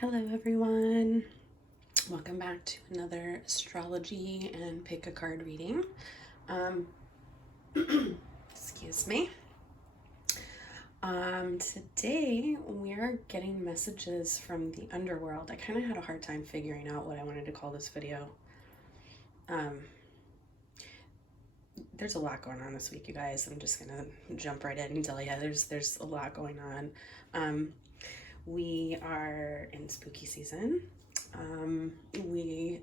Hello everyone, welcome back to another astrology and pick a card reading. Excuse me. Today we are getting messages from the underworld. I kind of had a hard time figuring out what I wanted to call this video. There's a lot going on this week, you guys. I'm just gonna jump right in and tell you there's a lot going on. We are in spooky season. We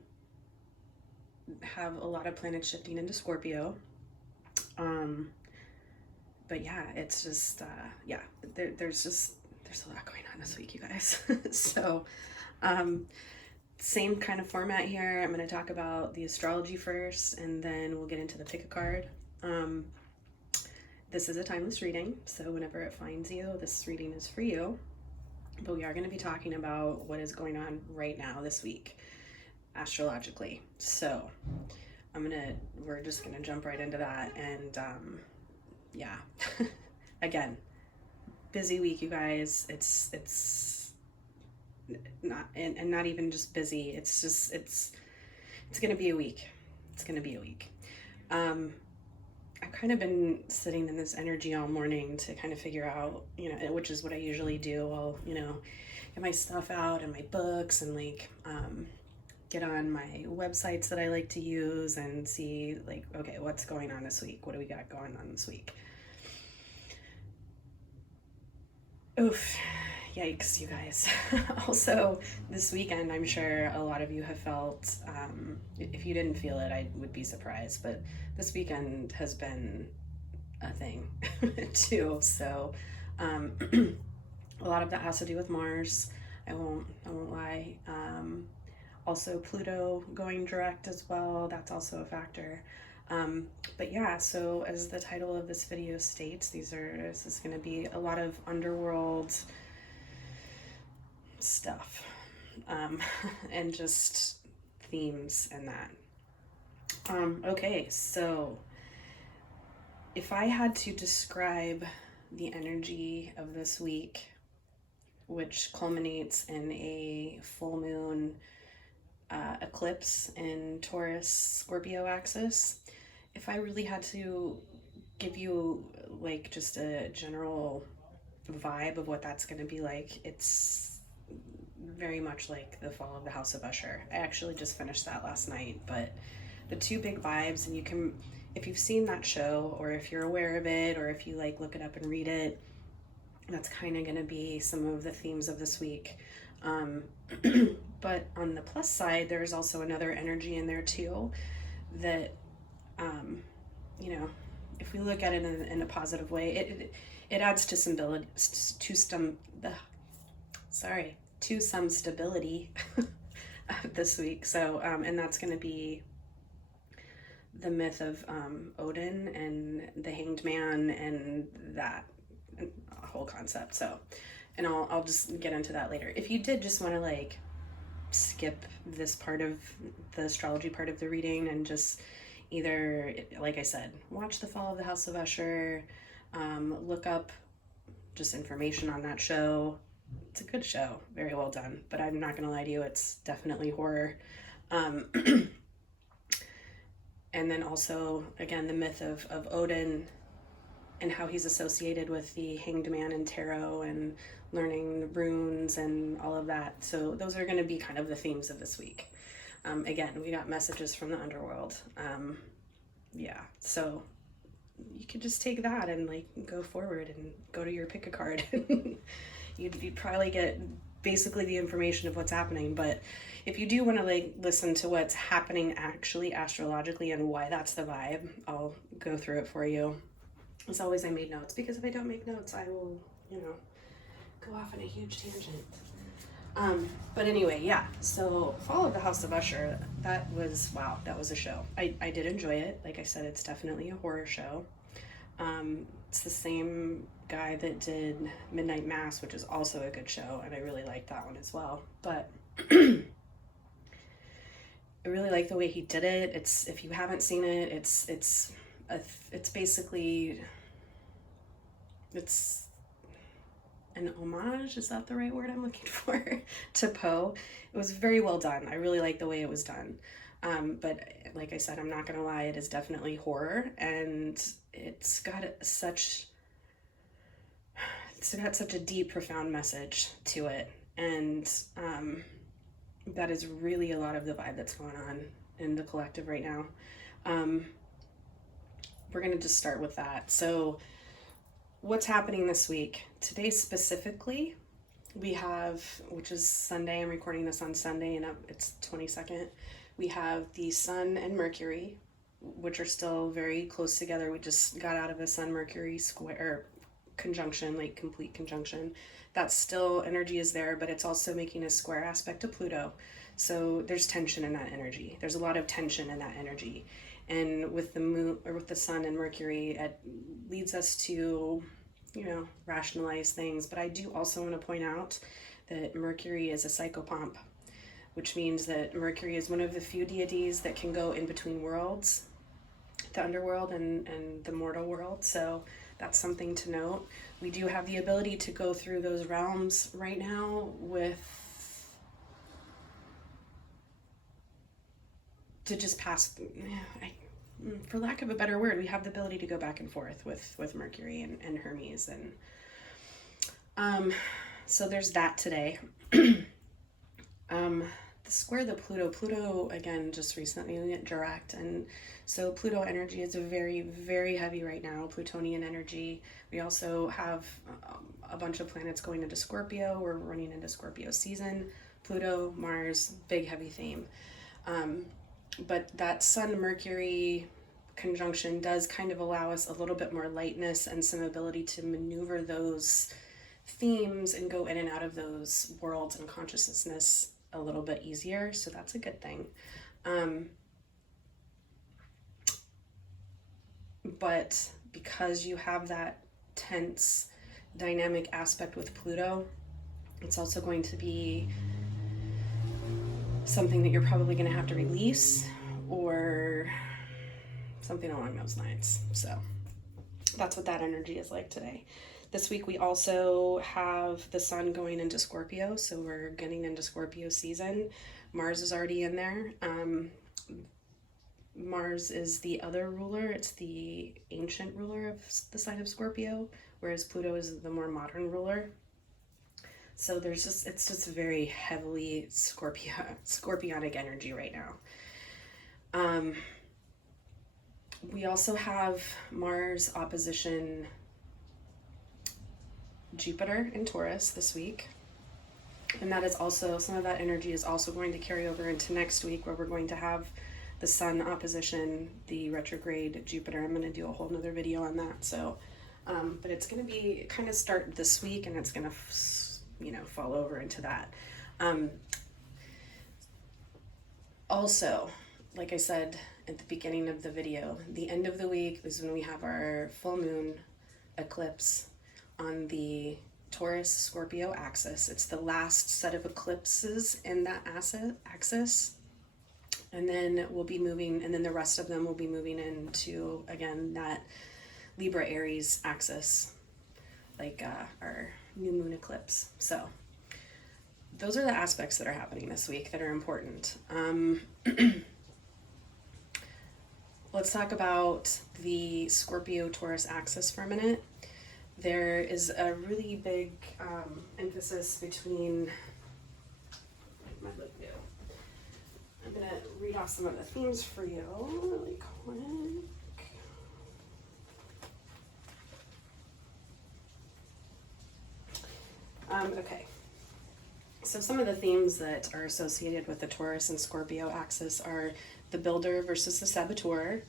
have a lot of planets shifting into Scorpio. But yeah, it's just, there's a lot going on this week, you guys. So, same kind of format here. I'm going to talk about the astrology first, and then we'll get into the pick a card. This is a timeless reading, so whenever it finds you, this reading is for you. But we are going to be talking about what is going on right now this week, astrologically. So we're just going to jump right into that. And yeah, again, busy week, you guys. It's not, and not even just busy. It's going to be a week. It's going to be a week. I've kind of been sitting in this energy all morning to kind of figure out, which is what I usually do. I'll, get my stuff out and my books and get on my websites that I like to use and see okay, what's going on this week? What do we got going on this week? Oof. Yikes, you guys. Also, this weekend, I'm sure a lot of you have felt, if you didn't feel it, I would be surprised, but this weekend has been a thing too. So, a lot of that has to do with Mars. I won't lie. Also Pluto going direct as well. That's also a factor. But yeah, so as the title of this video states, this is going to be a lot of underworld stuff, and just themes and that. Okay, so if I had to describe the energy of this week, which culminates in a full moon eclipse in Taurus Scorpio axis, if I really had to give you just a general vibe of what that's going to be like, it's very much like the fall of the House of Usher. I actually just finished that last night, but the two big vibes, and you can, if you've seen that show, or if you're aware of it, or if you look it up and read it, that's kind of going to be some of the themes of this week. But on the plus side, there's also another energy in there too that, if we look at it in a positive way, it adds to some stability this week. So, and that's going to be the myth of Odin and the Hanged Man and that whole concept. So, and I'll just get into that later. If you did just want to skip this part of the astrology part of the reading and just either, like I said, watch the fall of the House of Usher, look up just information on that show. It's a good show, very well done, but I'm not gonna lie to you, it's definitely horror. And then also, again, the myth of Odin and how he's associated with the Hanged Man and tarot and learning runes and all of that. So those are going to be kind of the themes of this week. Again, we got messages from the underworld. Yeah, so you could just take that and go forward and go to your pick a card. You'd probably get basically the information of what's happening. But if you do want to listen to what's happening actually astrologically and why that's the vibe, I'll go through it for you. As always, I made notes, because if I don't make notes, I will, go off on a huge tangent. But anyway, yeah, so Fall of the House of Usher, that was a show. I did enjoy it. Like I said, it's definitely a horror show. It's the same guy that did Midnight Mass, which is also a good show, and I really liked that one as well. But I really like the way he did it. If you haven't seen it, it's basically, it's an homage, is that the right word I'm looking for, to Poe. It was very well done. I really like the way it was done. But like I said, I'm not gonna lie, it is definitely horror, and it's got such a deep, profound message to it. And that is really a lot of the vibe that's going on in the collective right now. We're gonna just start with that. So what's happening this week? Today specifically, we have, which is Sunday, I'm recording this on Sunday, and it's 22nd. We have the Sun and Mercury, which are still very close together. We just got out of a Sun-Mercury square conjunction, like complete conjunction. That still energy is there, but it's also making a square aspect to Pluto. So there's tension in that energy. There's a lot of tension in that energy. And with the moon, or with the Sun and Mercury, it leads us to, rationalize things. But I do also want to point out that Mercury is a psychopomp, which means that Mercury is one of the few deities that can go in between worlds, the underworld and the mortal world. So that's something to note. We do have the ability to go through those realms right now to just pass, for lack of a better word, we have the ability to go back and forth with Mercury and Hermes. And so there's that today. The square the Pluto, again, just recently went direct, and so Pluto energy is very, very heavy right now, Plutonian energy. We also have a bunch of planets going into Scorpio. We're running into Scorpio season. Pluto, Mars, big heavy theme. But that Sun-Mercury conjunction does kind of allow us a little bit more lightness and some ability to maneuver those themes and go in and out of those worlds and consciousness a little bit easier, so that's a good thing. But because you have that tense dynamic aspect with Pluto, it's also going to be something that you're probably going to have to release or something along those lines. So that's what that energy is like today. This week we also have the Sun going into Scorpio, so we're getting into Scorpio season. Mars is already in there. Mars is the other ruler. It's the ancient ruler of the sign of Scorpio, whereas Pluto is the more modern ruler. So it's just very heavily scorpionic energy right now. We also have Mars opposition Jupiter in Taurus this week, and that is also, some of that energy is also going to carry over into next week, where we're going to have the Sun opposition the retrograde Jupiter. I'm going to do a whole nother video on that. So but it's going to be kind of start this week, and it's going to fall over into that. Also, like I said at the beginning of the video, the end of the week is when we have our full moon eclipse on the Taurus Scorpio axis. It's the last set of eclipses in that axis, and then we'll be moving, and then the rest of them will be moving into, again, that Libra Aries axis, like our new moon eclipse. So those are the aspects that are happening this week that are important. Let's talk about the Scorpio Taurus axis for a minute. There is a really big emphasis between, my book do. I'm going to read off some of the themes for you really quick. Okay, so some of the themes that are associated with the Taurus and Scorpio axis are the builder versus the saboteur,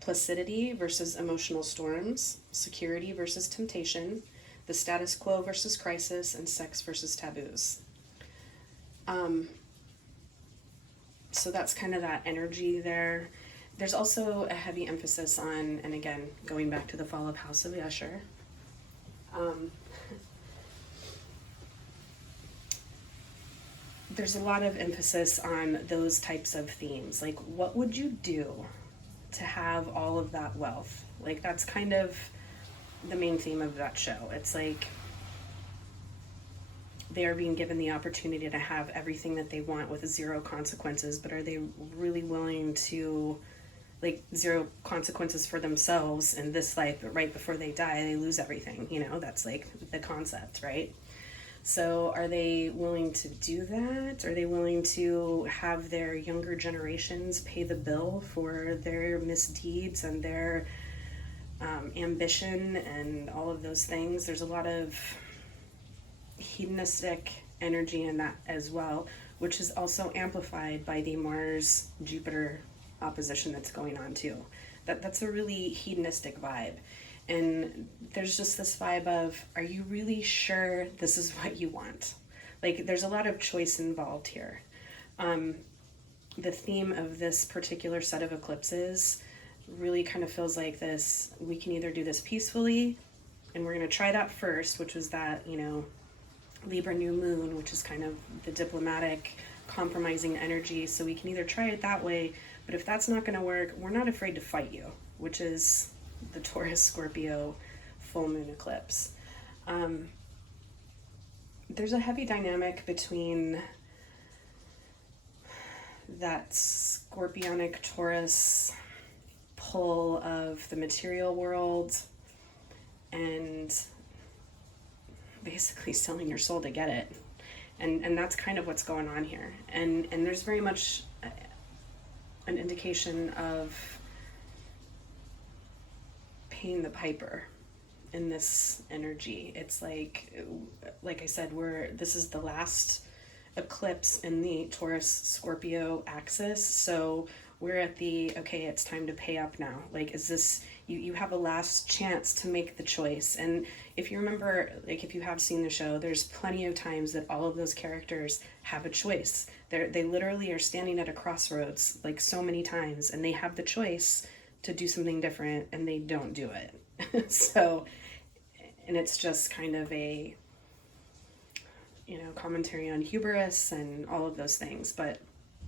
placidity versus emotional storms, security versus temptation, the status quo versus crisis, and sex versus taboos. So that's kind of that energy there. There's also a heavy emphasis on, and again, going back to the fall of House of Usher, there's a lot of emphasis on those types of themes. Like, what would you do to have all of that wealth? Like, that's kind of the main theme of that show. It's like, they are being given the opportunity to have everything that they want with zero consequences, but are they really willing to, like, zero consequences for themselves in this life, but right before they die, they lose everything, you know? That's like the concept, right? So are they willing to do that? Are they willing to have their younger generations pay the bill for their misdeeds and their ambition and all of those things? There's a lot of hedonistic energy in that as well, which is also amplified by the Mars-Jupiter opposition that's going on too. That's a really hedonistic vibe. And there's just this vibe of, are you really sure this is what you want? Like, there's a lot of choice involved here. The theme of this particular set of eclipses really kind of feels like this: we can either do this peacefully, and we're going to try that first, which was that, you know, Libra new moon, which is kind of the diplomatic, compromising energy. So we can either try it that way, but if that's not going to work, we're not afraid to fight you, which is the Taurus Scorpio full moon eclipse. There's a heavy dynamic between that scorpionic Taurus pull of the material world and basically selling your soul to get it. And that's kind of what's going on here. And there's very much an indication of paying the piper in this energy. It's like I said, this is the last eclipse in the Taurus Scorpio axis. So we're at the, okay, it's time to pay up now. Like, is this, you have a last chance to make the choice. And if you remember, like, if you have seen the show, there's plenty of times that all of those characters have a choice. They literally are standing at a crossroads, like, so many times, and they have the choice to do something different, and they don't do it. So, and it's just kind of a, you know, commentary on hubris and all of those things. But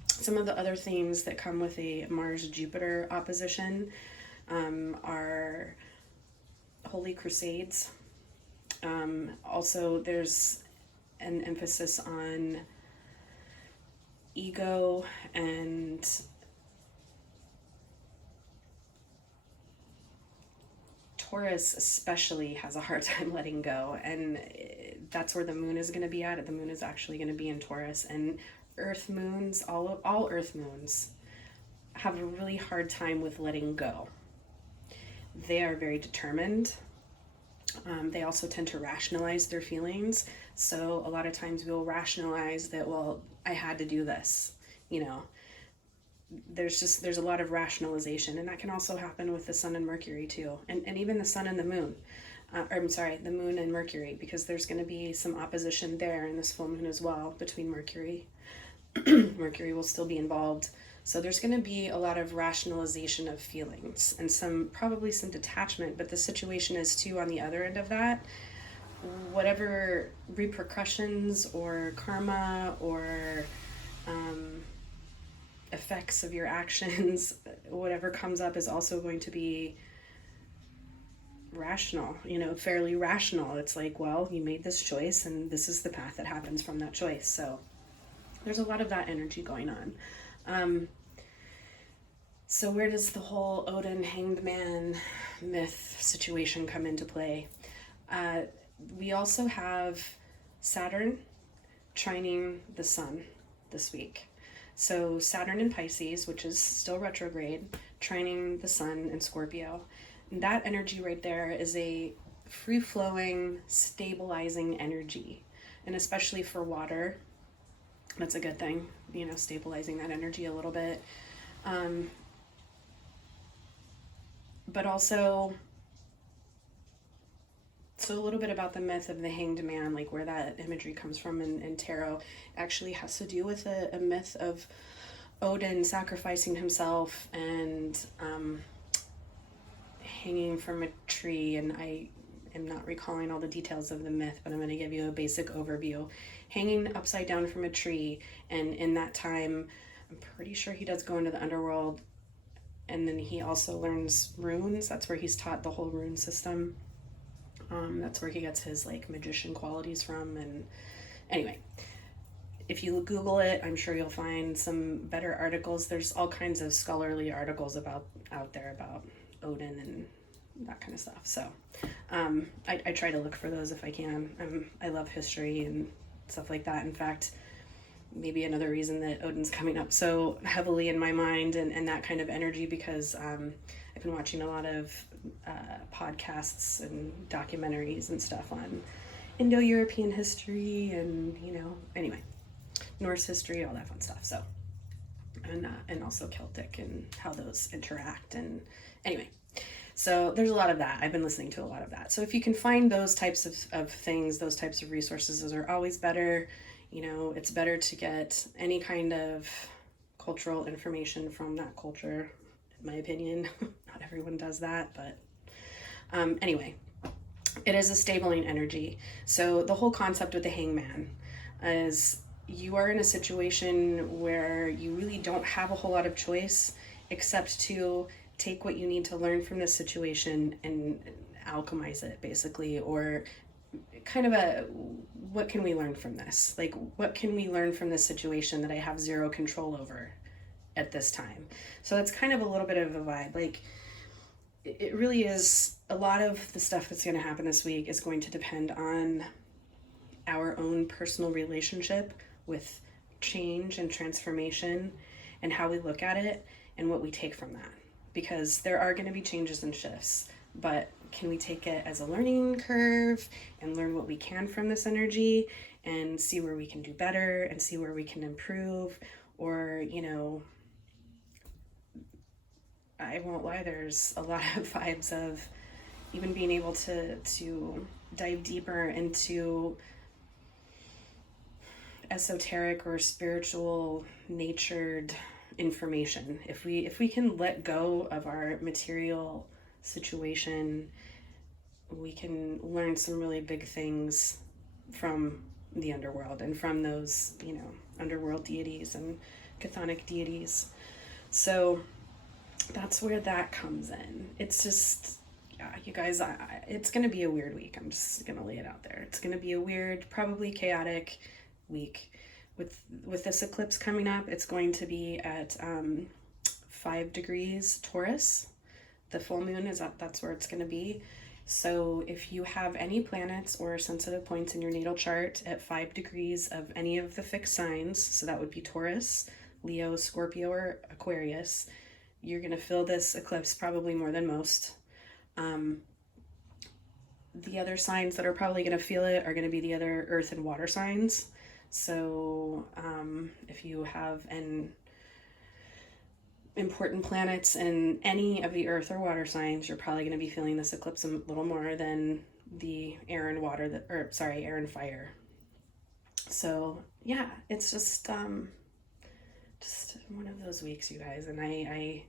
some of the other themes that come with a Mars-Jupiter opposition are holy crusades. Also, there's an emphasis on ego, and Taurus especially has a hard time letting go, and that's where the moon is going to be at. The moon is actually going to be in Taurus, and Earth moons, all Earth moons, have a really hard time with letting go. They are very determined. They also tend to rationalize their feelings. So a lot of times we'll rationalize that, well, I had to do this, you know. There's a lot of rationalization, and that can also happen with the Sun and Mercury too, and even the Sun and the Moon. The Moon and Mercury, because there's going to be some opposition there in this full moon as well between Mercury. Mercury will still be involved. So there's going to be a lot of rationalization of feelings and probably some detachment, but the situation is too, on the other end of that, whatever repercussions or karma or effects of your actions, whatever comes up is also going to be rational, you know, fairly rational. It's like, well, you made this choice and this is the path that happens from that choice. So there's a lot of that energy going on. So where does the whole Odin hanged man myth situation come into play? We also have Saturn trining the sun this week. So Saturn in Pisces, which is still retrograde, trining the sun in Scorpio. And that energy right there is a free-flowing, stabilizing energy. And especially for water, that's a good thing, you know, stabilizing that energy a little bit. But also, so a little bit about the myth of the hanged man, like where that imagery comes from in tarot, actually has to do with a myth of Odin sacrificing himself and hanging from a tree. And I am not recalling all the details of the myth, but I'm going to give you a basic overview. Hanging upside down from a tree, and in that time, I'm pretty sure he does go into the Underworld, and then he also learns runes. That's where he's taught the whole rune system. That's where he gets his like magician qualities from, and Anyway, if you Google it, I'm sure you'll find some better articles. There's all kinds of scholarly articles out there about Odin and that kind of stuff. So I try to look for those if I can. I love history and stuff like that. In fact, maybe another reason that Odin's coming up so heavily in my mind and that kind of energy, because I've been watching a lot of podcasts and documentaries and stuff on Indo-European history and, anyway, Norse history, all that fun stuff. So, and also Celtic and how those interact. And anyway, so there's a lot of that. I've been listening to a lot of that. So if you can find those types of things, those types of resources, those are always better. It's better to get any kind of cultural information from that culture, in my opinion. Not everyone does that, but anyway, it is a stabling energy. So the whole concept with the hangman is you are in a situation where you really don't have a whole lot of choice except to take what you need to learn from this situation and alchemize it, basically, or kind of what can we learn from this? Like, what can we learn from this situation that I have zero control over at this time? So that's kind of a little bit of a vibe. Like, it really is, a lot of the stuff that's going to happen this week is going to depend on our own personal relationship with change and transformation and how we look at it and what we take from that. Because there are going to be changes and shifts, but can we take it as a learning curve and learn what we can from this energy and see where we can do better and see where we can improve? Or, I won't lie, there's a lot of vibes of even being able to dive deeper into esoteric or spiritual natured information. If we can let go of our material situation, we can learn some really big things from the underworld and from those, underworld deities and chthonic deities. So that's where that comes in. It's just, you guys, it's going to be a weird week. I'm just going to lay it out there. It's going to be a weird, probably chaotic week. With this eclipse coming up, it's going to be at 5 degrees Taurus. The full moon that's where it's going to be. So if you have any planets or sensitive points in your natal chart at 5 degrees of any of the fixed signs, so that would be Taurus, Leo, Scorpio, or Aquarius, you're going to feel this eclipse probably more than most. The other signs that are probably going to feel it are going to be the other earth and water signs. So if you have important planets in any of the earth or water signs, you're probably going to be feeling this eclipse a little more than the air and water air and fire. So yeah, it's just one of those weeks, you guys. And I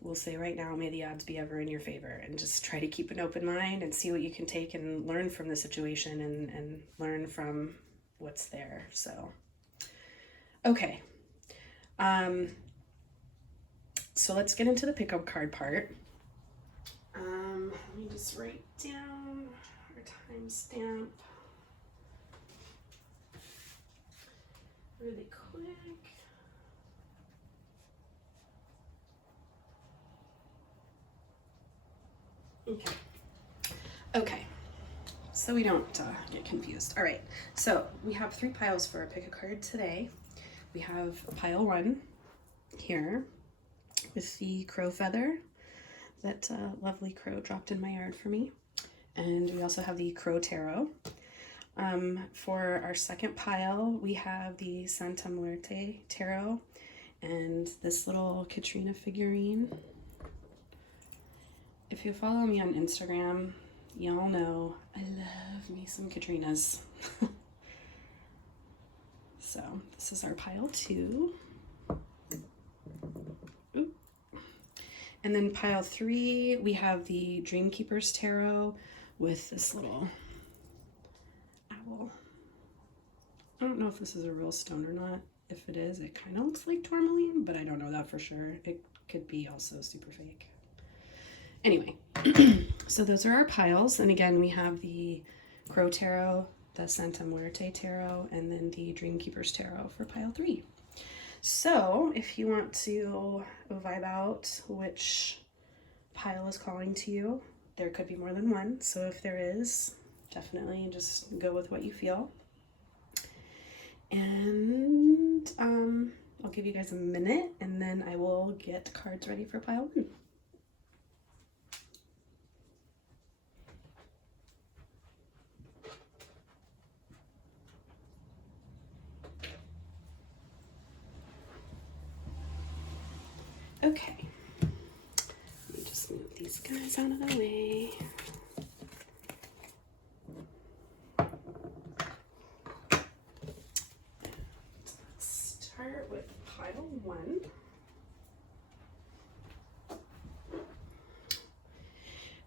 will say right now, may the odds be ever in your favor, and just try to keep an open mind and see what you can take and learn from the situation and learn from what's there. So, okay. So let's get into the pickup card part. Let me just write down our timestamp really quick. Okay. So we don't get confused. All right. So we have 3 piles for a pick a card today. We have pile 1 here with the crow feather. That lovely crow dropped in my yard for me. And we also have the crow tarot. For our second pile, we have the Santa Muerte tarot and this little Katrina figurine. If you follow me on Instagram, y'all know I love me some Katrinas. So this is our pile 2. Oop. And then pile 3, we have the Dreamkeeper's Tarot with this little owl. I don't know if this is a real stone or not. If it is, it kind of looks like tourmaline, but I don't know that for sure. It could be also super fake. Anyway, so those are our piles. And again, we have the Crow Tarot, the Santa Muerte tarot, and then the Dreamkeeper's tarot for pile 3. So if you want to vibe out which pile is calling to you, there could be more than one. So if there is, definitely just go with what you feel. And I'll give you guys a minute, and then I will get cards ready for pile 1. Okay, let me just move these guys out of the way. Let's start with pile 1.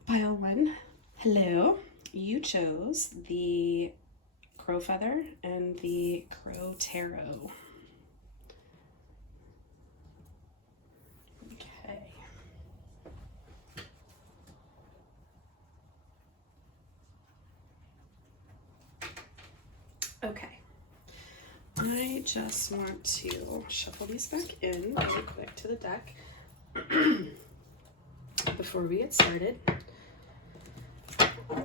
Pile 1, hello. You chose the Crow Feather and the Crow Tarot. Okay, I just want to shuffle these back in really quick to the deck before we get started. And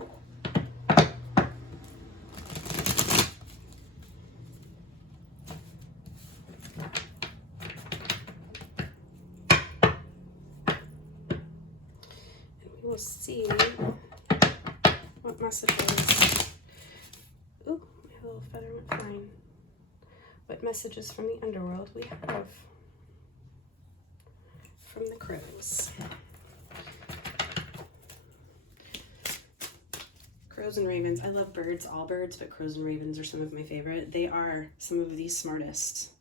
we will see what messages. Ooh, my little feather went flying. What messages from the underworld we have from the crows. Crows and ravens. I love birds, all birds, but crows and ravens are some of my favorite. They are some of the smartest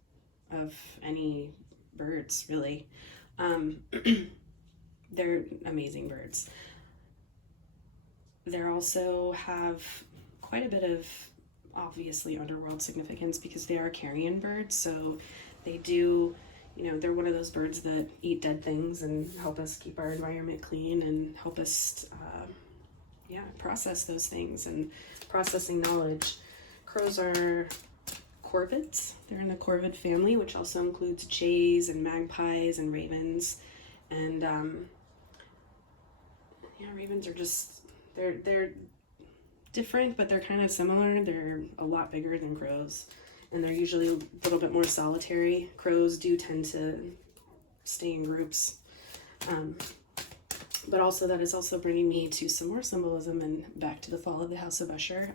of any birds, really. They're amazing birds. They also have quite a bit of, obviously, underworld significance because they are carrion birds. So they do, you know, they're one of those birds that eat dead things and help us keep our environment clean and help us process those things and processing knowledge. Crows are corvids. They're in the corvid family, which also includes jays and magpies and ravens. And ravens are just, they're different, but they're kind of similar. They're a lot bigger than crows, and they're usually a little bit more solitary. Crows do tend to stay in groups. But also that is also bringing me to some more symbolism and back to the fall of the House of Usher.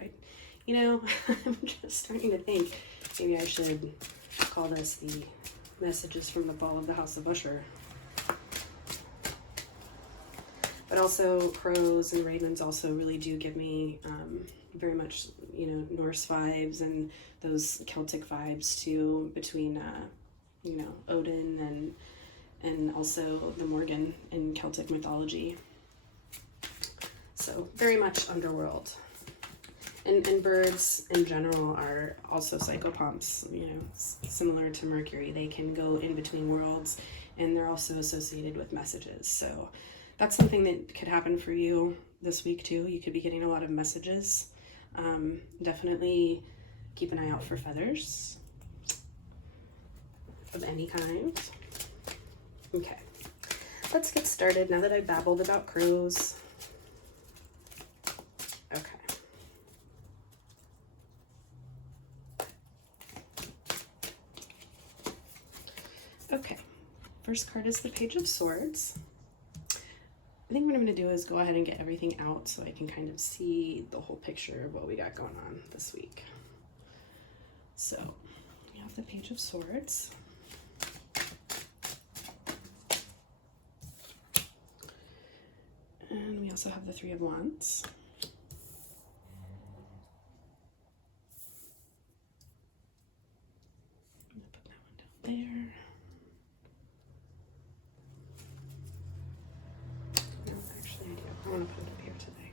I'm just starting to think maybe I should call this the messages from the fall of the House of Usher. But also crows and ravens also really do give me very much, Norse vibes and those Celtic vibes too, between, Odin and also the Morgan in Celtic mythology. So very much underworld. And birds in general are also psychopomps, similar to Mercury. They can go in between worlds, and they're also associated with messages. So that's something that could happen for you this week too. You could be getting a lot of messages. Definitely keep an eye out for feathers of any kind. Okay, let's get started now that I babbled about crows. Okay, first card is the Page of Swords. I think what I'm going to do is go ahead and get everything out so I can kind of see the whole picture of what we got going on this week. So we have the Page of Swords. And we also have the Three of Wands. I'm going to put that one down there. I want to put it up here today.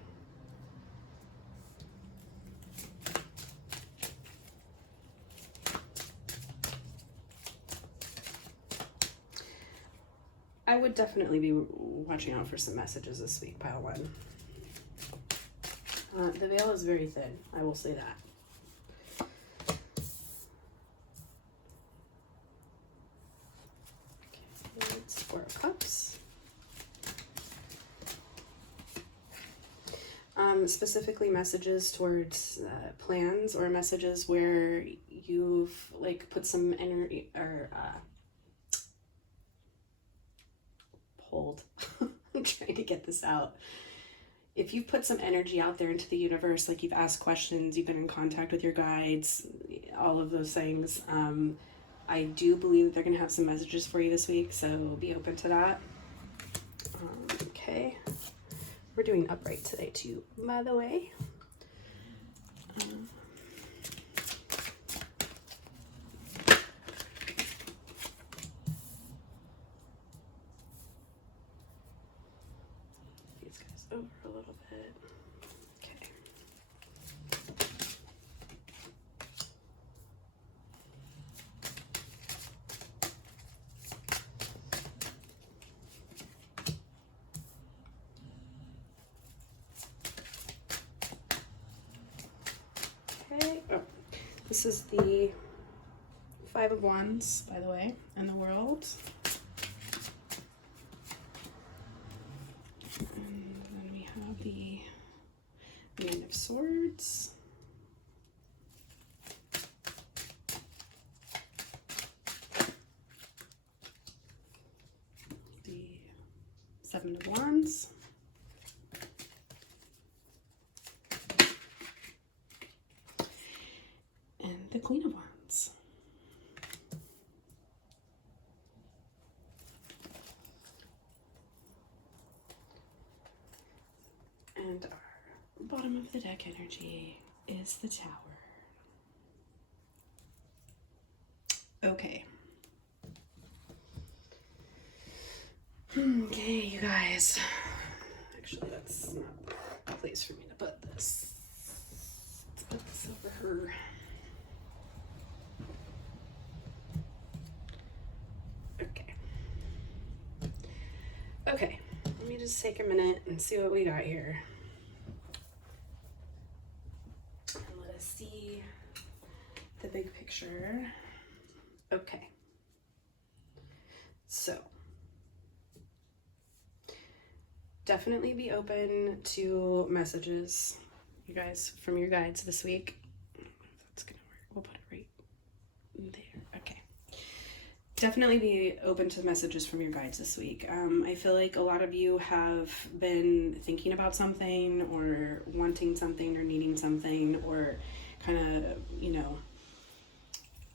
I would definitely be watching out for some messages this week, pile 1. The veil is very thin, I will say that. specifically messages towards plans, or messages where you've like put some energy or hold. I'm trying to get this out. If you've put some energy out there into the universe, like you've asked questions, you've been in contact with your guides, all of those things, I do believe that they're going to have some messages for you this week, so be open to that. Okay. We're doing upright today too, by the way. These guys over a little bit. Okay. Okay. Oh, this is the Five of Wands, by the way, in the world. And then we have the Nine of Swords. The Seven of Wands. And the Queen of Wands. And our bottom of the deck energy is the Tower. Okay. Okay, you guys. Actually, that's not the place for me to put this. Let's put this over her. Okay. Okay, let me just take a minute and see what we got here. And let us see the big picture. Okay. So, definitely be open to messages, you guys, from your guides this week. That's gonna work. We'll put it right there. Okay. Definitely be open to messages from your guides this week. I feel like a lot of you have been thinking about something, or wanting something, or needing something, or kind of, you know,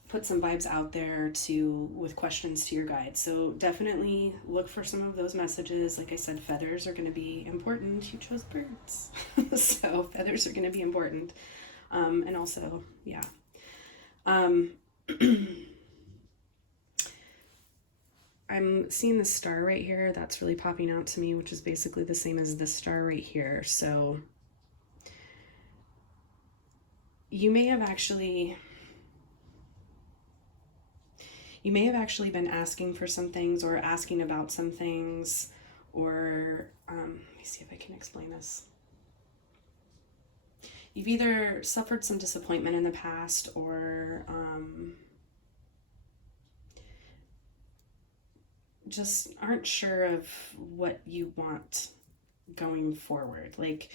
put some vibes out there with questions to your guides. So definitely look for some of those messages. Like I said, feathers are going to be important. You chose birds. So feathers are going to be important. And also, yeah. I'm seeing the star right here. That's really popping out to me, which is basically the same as this star right here. So you may have actually been asking for some things, or asking about some things, or let me see if I can explain this. You've either suffered some disappointment in the past, or just aren't sure of what you want going forward. Like,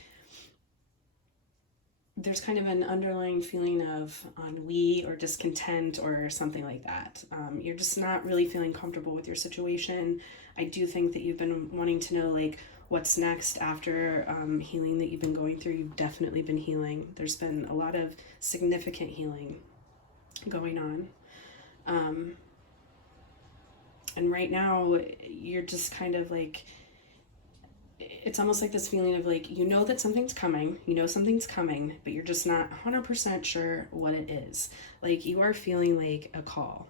there's kind of an underlying feeling of ennui or discontent or something like that. You're just not really feeling comfortable with your situation. I do think that you've been wanting to know, like, what's next after healing that you've been going through. You've definitely been healing. There's been a lot of significant healing going on. And right now, you're just kind of like, it's almost like this feeling of like, you know that something's coming, but you're just not 100% sure what it is. Like, you are feeling like a call.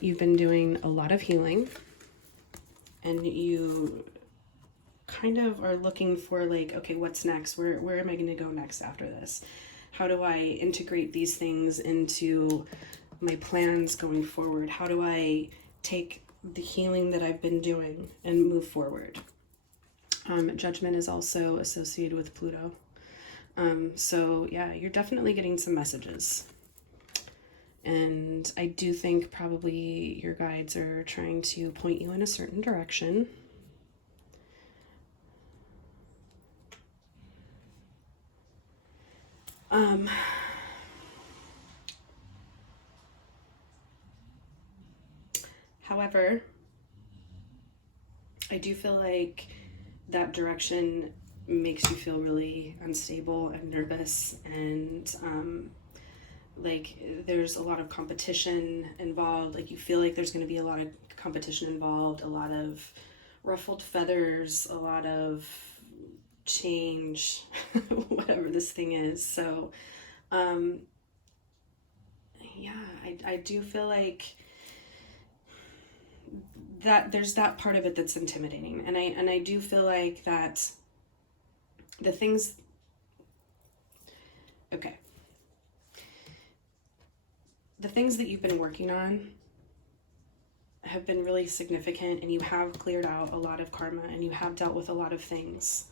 You've been doing a lot of healing, and you kind of are looking for like, okay, what's next? Where am I going to go next after this? How do I integrate these things into my plans going forward? How do I take the healing that I've been doing and move forward? Judgment is also associated with Pluto. So yeah, you're definitely getting some messages. And I do think probably your guides are trying to point you in a certain direction. Um, However, I do feel like that direction makes you feel really unstable and nervous, and like there's a lot of competition involved. Like you feel like there's going to be a lot of competition involved, a lot of ruffled feathers, a lot of change, whatever this thing is. So, um, yeah, I do feel like that there's that part of it that's intimidating, and I do feel like that the things, okay, the things that you've been working on have been really significant, and you have cleared out a lot of karma, and you have dealt with a lot of things,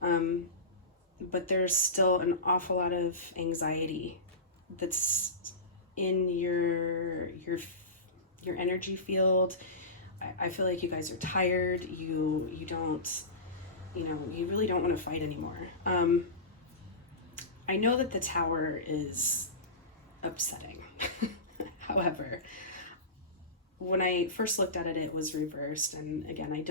but there's still an awful lot of anxiety that's in your energy field. I feel like you guys are tired. You don't, you really don't want to fight anymore. I know that the tower is upsetting. However, when I first looked at it, it was reversed. And again, I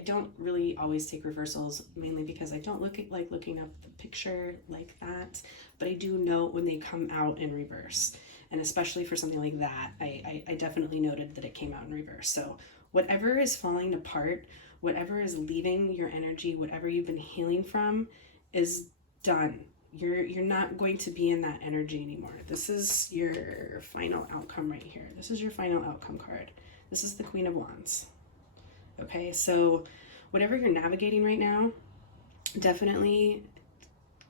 don't really always take reversals, mainly because I don't like looking up the picture like that. But I do note when they come out in reverse. And especially for something like that, I definitely noted that it came out in reverse. So whatever is falling apart, whatever is leaving your energy, whatever you've been healing from is done. You're not going to be in that energy anymore. This is your final outcome right here. This is your final outcome card. This is the Queen of Wands. Okay, so whatever you're navigating right now, definitely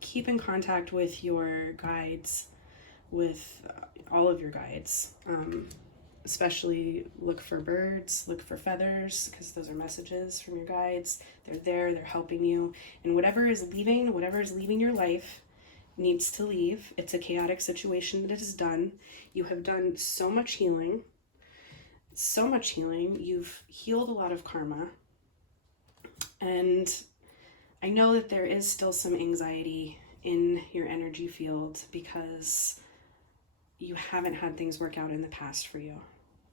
keep in contact with your guides, with all of your guides. Especially look for birds, look for feathers, because those are messages from your guides. They're there, they're helping you. And whatever is leaving your life needs to leave. It's a chaotic situation that is done. You have done so much healing. So much healing. You've healed a lot of karma. And I know that there is still some anxiety in your energy field because you haven't had things work out in the past for you.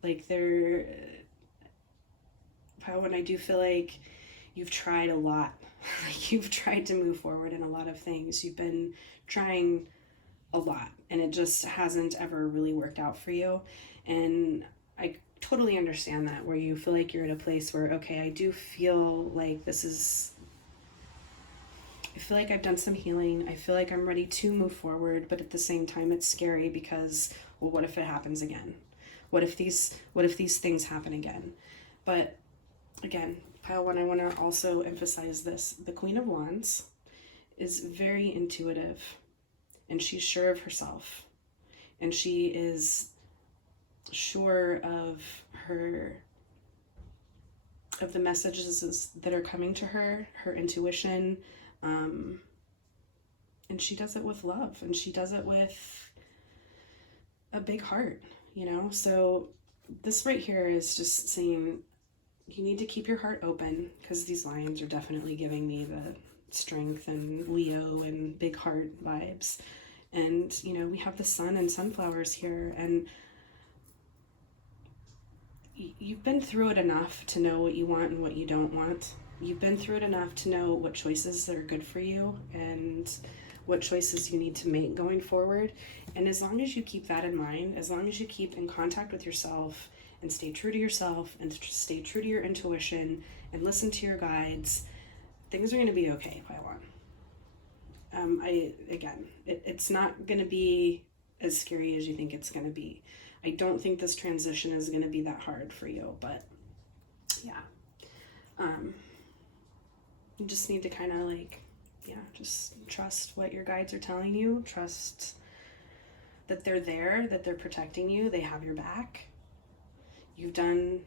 Like when I do feel like you've tried a lot. Like you've tried to move forward in a lot of things. You've been trying a lot and it just hasn't ever really worked out for you. And I totally understand that, where you feel like you're at a place where, okay, I do feel like I feel like I've done some healing. I feel like I'm ready to move forward, but at the same time it's scary because, well, what if it happens again? What if these things happen again? But again, pile one, I want to also emphasize this. The Queen of Wands is very intuitive, and she's sure of herself, and she is sure of the messages that are coming to her intuition, and she does it with love, and she does it with a big heart, So this right here is just saying you need to keep your heart open, because these lines are definitely giving me the strength and Leo and big heart vibes. And, we have the sun and sunflowers here, and you've been through it enough to know what you want and what you don't want. You've been through it enough to know what choices are good for you and what choices you need to make going forward. And as long as you keep that in mind, as long as you keep in contact with yourself and stay true to yourself and stay true to your intuition and listen to your guides, things are going to be okay, Pylon. It's not going to be as scary as you think it's going to be. I don't think this transition is going to be that hard for you, but yeah. You just need to kind of just trust what your guides are telling you. Trust that they're there, that they're protecting you, they have your back. You've done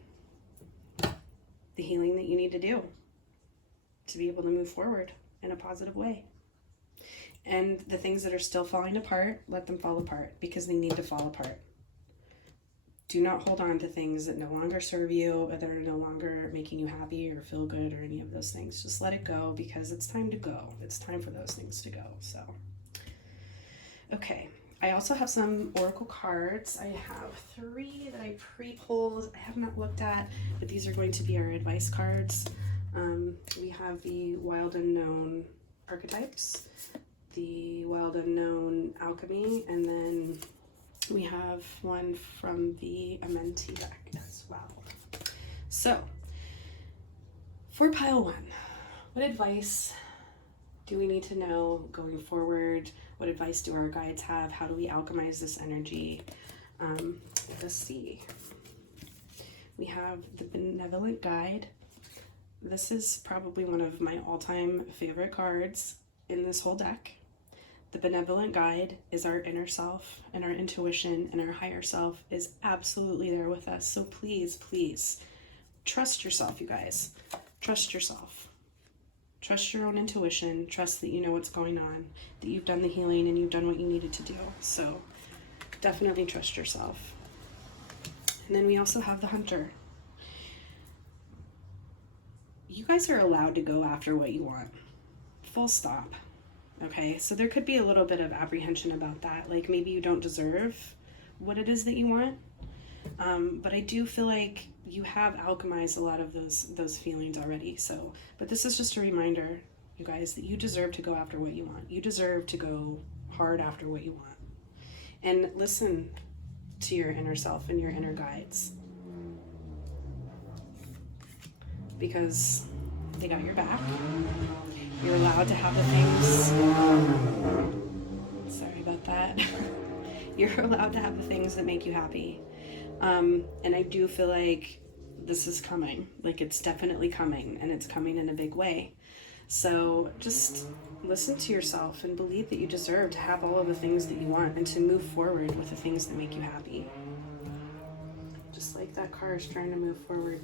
the healing that you need to do to be able to move forward in a positive way. And the things that are still falling apart, let them fall apart, because they need to fall apart. Do not hold on to things that no longer serve you, or that are no longer making you happy or feel good or any of those things. Just let it go, because it's time to go. It's time for those things to go. So Okay, I also have some oracle cards. I have 3 that I pre-pulled. I have not looked at, but these are going to be our advice cards. We have the wild unknown archetypes, the wild unknown alchemy, and then we have one from the Amenti deck as well. So, for pile 1, what advice do we need to know going forward? What advice do our guides have? How do we alchemize this energy? Let's see. We have the Benevolent Guide. This is probably one of my all-time favorite cards in this whole deck. The Benevolent Guide is our inner self, and our intuition and our higher self is absolutely there with us. So please, please, trust yourself, you guys. Trust yourself. Trust your own intuition. Trust that you know what's going on, that you've done the healing and you've done what you needed to do. So definitely trust yourself. And then we also have the Hunter. You guys are allowed to go after what you want. Full stop. Okay, so there could be a little bit of apprehension about that. Like maybe you don't deserve what it is that you want. But I do feel like you have alchemized a lot of those feelings already. So, but this is just a reminder, you guys, that you deserve to go after what you want. You deserve to go hard after what you want. And listen to your inner self and your inner guides, because they got your back. You're allowed to have the things, sorry about that. You're allowed to have the things that make you happy. And I do feel like this is coming, like it's definitely coming, and it's coming in a big way. So just listen to yourself and believe that you deserve to have all of the things that you want and to move forward with the things that make you happy. Just like that car is trying to move forward,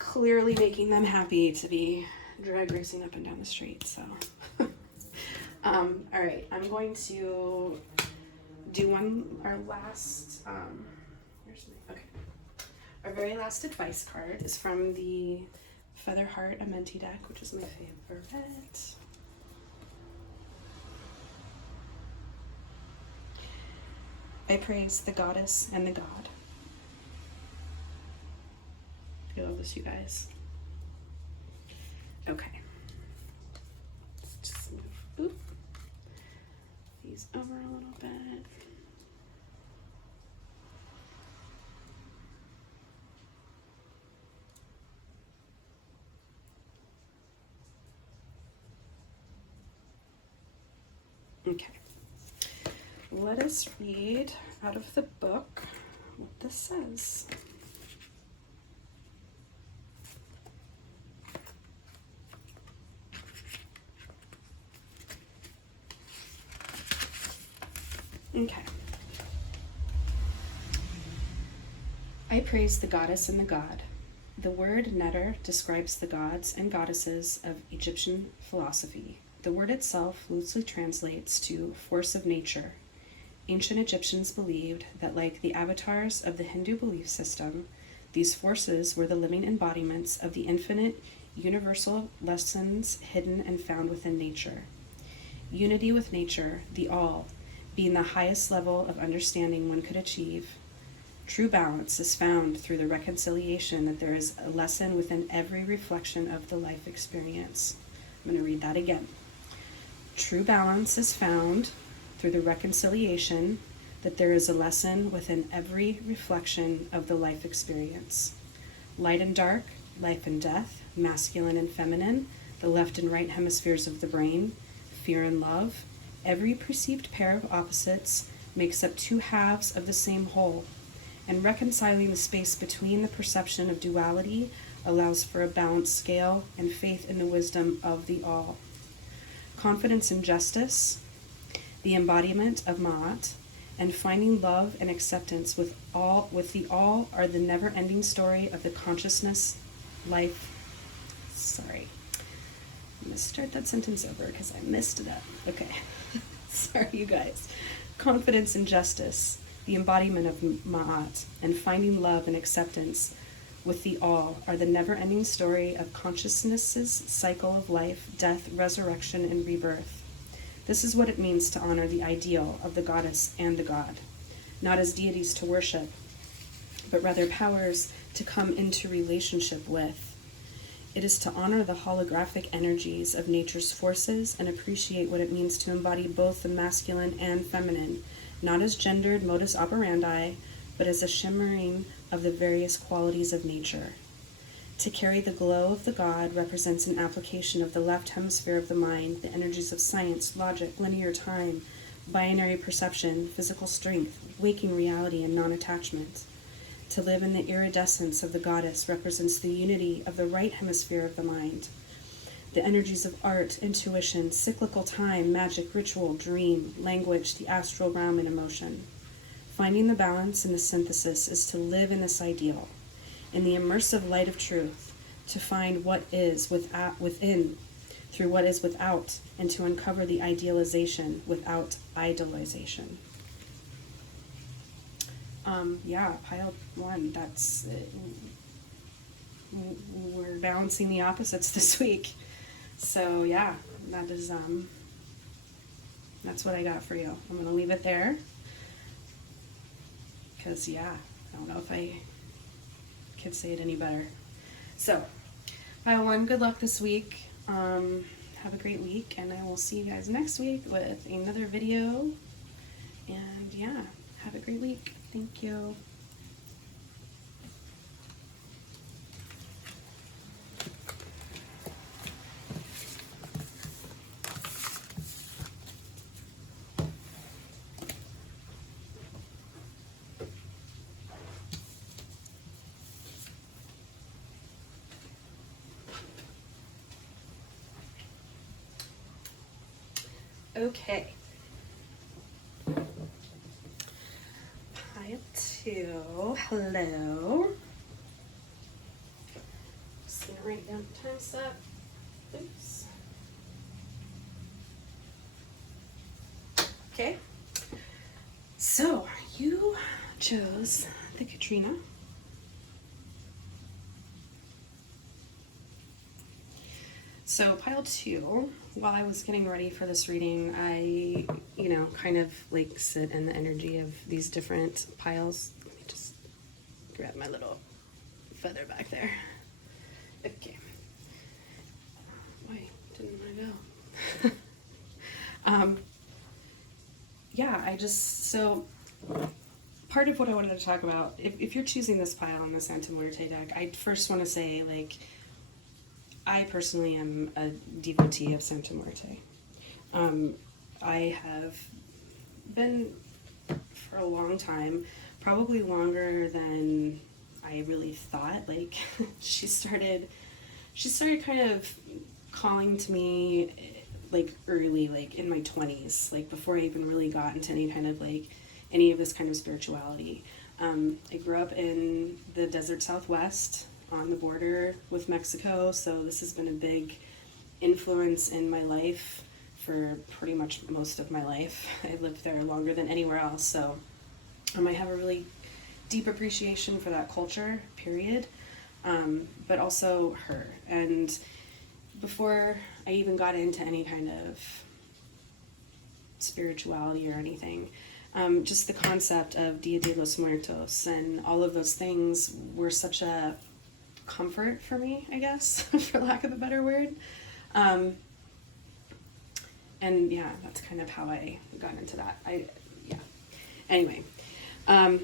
clearly making them happy to be drag racing up and down the street. So all right, I'm going to do our last our very last advice card is from the Featherheart Amenti deck, which is my favorite. I praise the goddess and the god. Feel this, you guys. Okay. Let's just move these over a little bit. Okay, let us read out of the book what this says. Okay. I praise the goddess and the god. The word netter describes the gods and goddesses of Egyptian philosophy. The word itself loosely translates to force of nature. Ancient Egyptians believed that, like the avatars of the Hindu belief system, these forces were the living embodiments of the infinite, universal lessons hidden and found within nature. Unity with nature, the all, being the highest level of understanding one could achieve. True balance is found through the reconciliation that there is a lesson within every reflection of the life experience. I'm going to read that again. True balance is found through the reconciliation that there is a lesson within every reflection of the life experience. Light and dark, life and death, masculine and feminine, the left and right hemispheres of the brain, fear and love, every perceived pair of opposites makes up 2 halves of the same whole, and reconciling the space between the perception of duality allows for a balanced scale and faith in the wisdom of the all. Confidence in justice, the embodiment of Ma'at, and finding love and acceptance with the all are the never-ending story of the consciousness life. Sorry. I'm going to start that sentence over because I messed it up. Okay. Sorry, you guys. Confidence in justice, the embodiment of Ma'at, and finding love and acceptance with the all are the never-ending story of consciousness's cycle of life, death, resurrection, and rebirth. This is what it means to honor the ideal of the goddess and the god, not as deities to worship, but rather powers to come into relationship with. It is to honor the holographic energies of nature's forces and appreciate what it means to embody both the masculine and feminine, not as gendered modus operandi, but as a shimmering of the various qualities of nature. To carry the glow of the god represents an application of the left hemisphere of the mind, the energies of science, logic, linear time, binary perception, physical strength, waking reality, and non-attachment. To live in the iridescence of the goddess represents the unity of the right hemisphere of the mind, the energies of art, intuition, cyclical time, magic, ritual, dream, language, the astral realm, and emotion. Finding the balance in the synthesis is to live in this ideal, in the immersive light of truth, to find what is within through what is without, and to uncover the idealization without idolization. Pile 1, that's it. We're balancing the opposites this week. So yeah, that is that's what I got for you. I'm gonna leave it there. Because I don't know if I could say it any better. So, pile 1, good luck this week. Have a great week, and I will see you guys next week with another video. And have a great week. Thank you. Okay. Pile 2. Hello. Just gonna write down the time step. Oops. Okay. So you chose the Katrina. So pile 2, while I was getting ready for this reading, I, kind of like sit in the energy of these different piles. Let me just grab my little feather back there. Okay. Why didn't I go? So part of what I wanted to talk about, if you're choosing this pile on the Santa Muerte deck, I first want to say, I personally am a devotee of Santa Muerte. I have been for a long time, probably longer than I really thought. She started kind of calling to me early, in my 20s, before I even really got into any of this kind of spirituality. I grew up in the desert Southwest, on the border with Mexico, so this has been a big influence in my life for pretty much most of my life. I lived there longer than anywhere else, so I have a really deep appreciation for that culture, period, but also her. And before I even got into any kind of spirituality or anything, just the concept of Dia de los Muertos and all of those things were such a comfort for me, I guess, for lack of a better word. That's kind of how I got into that. Anyway,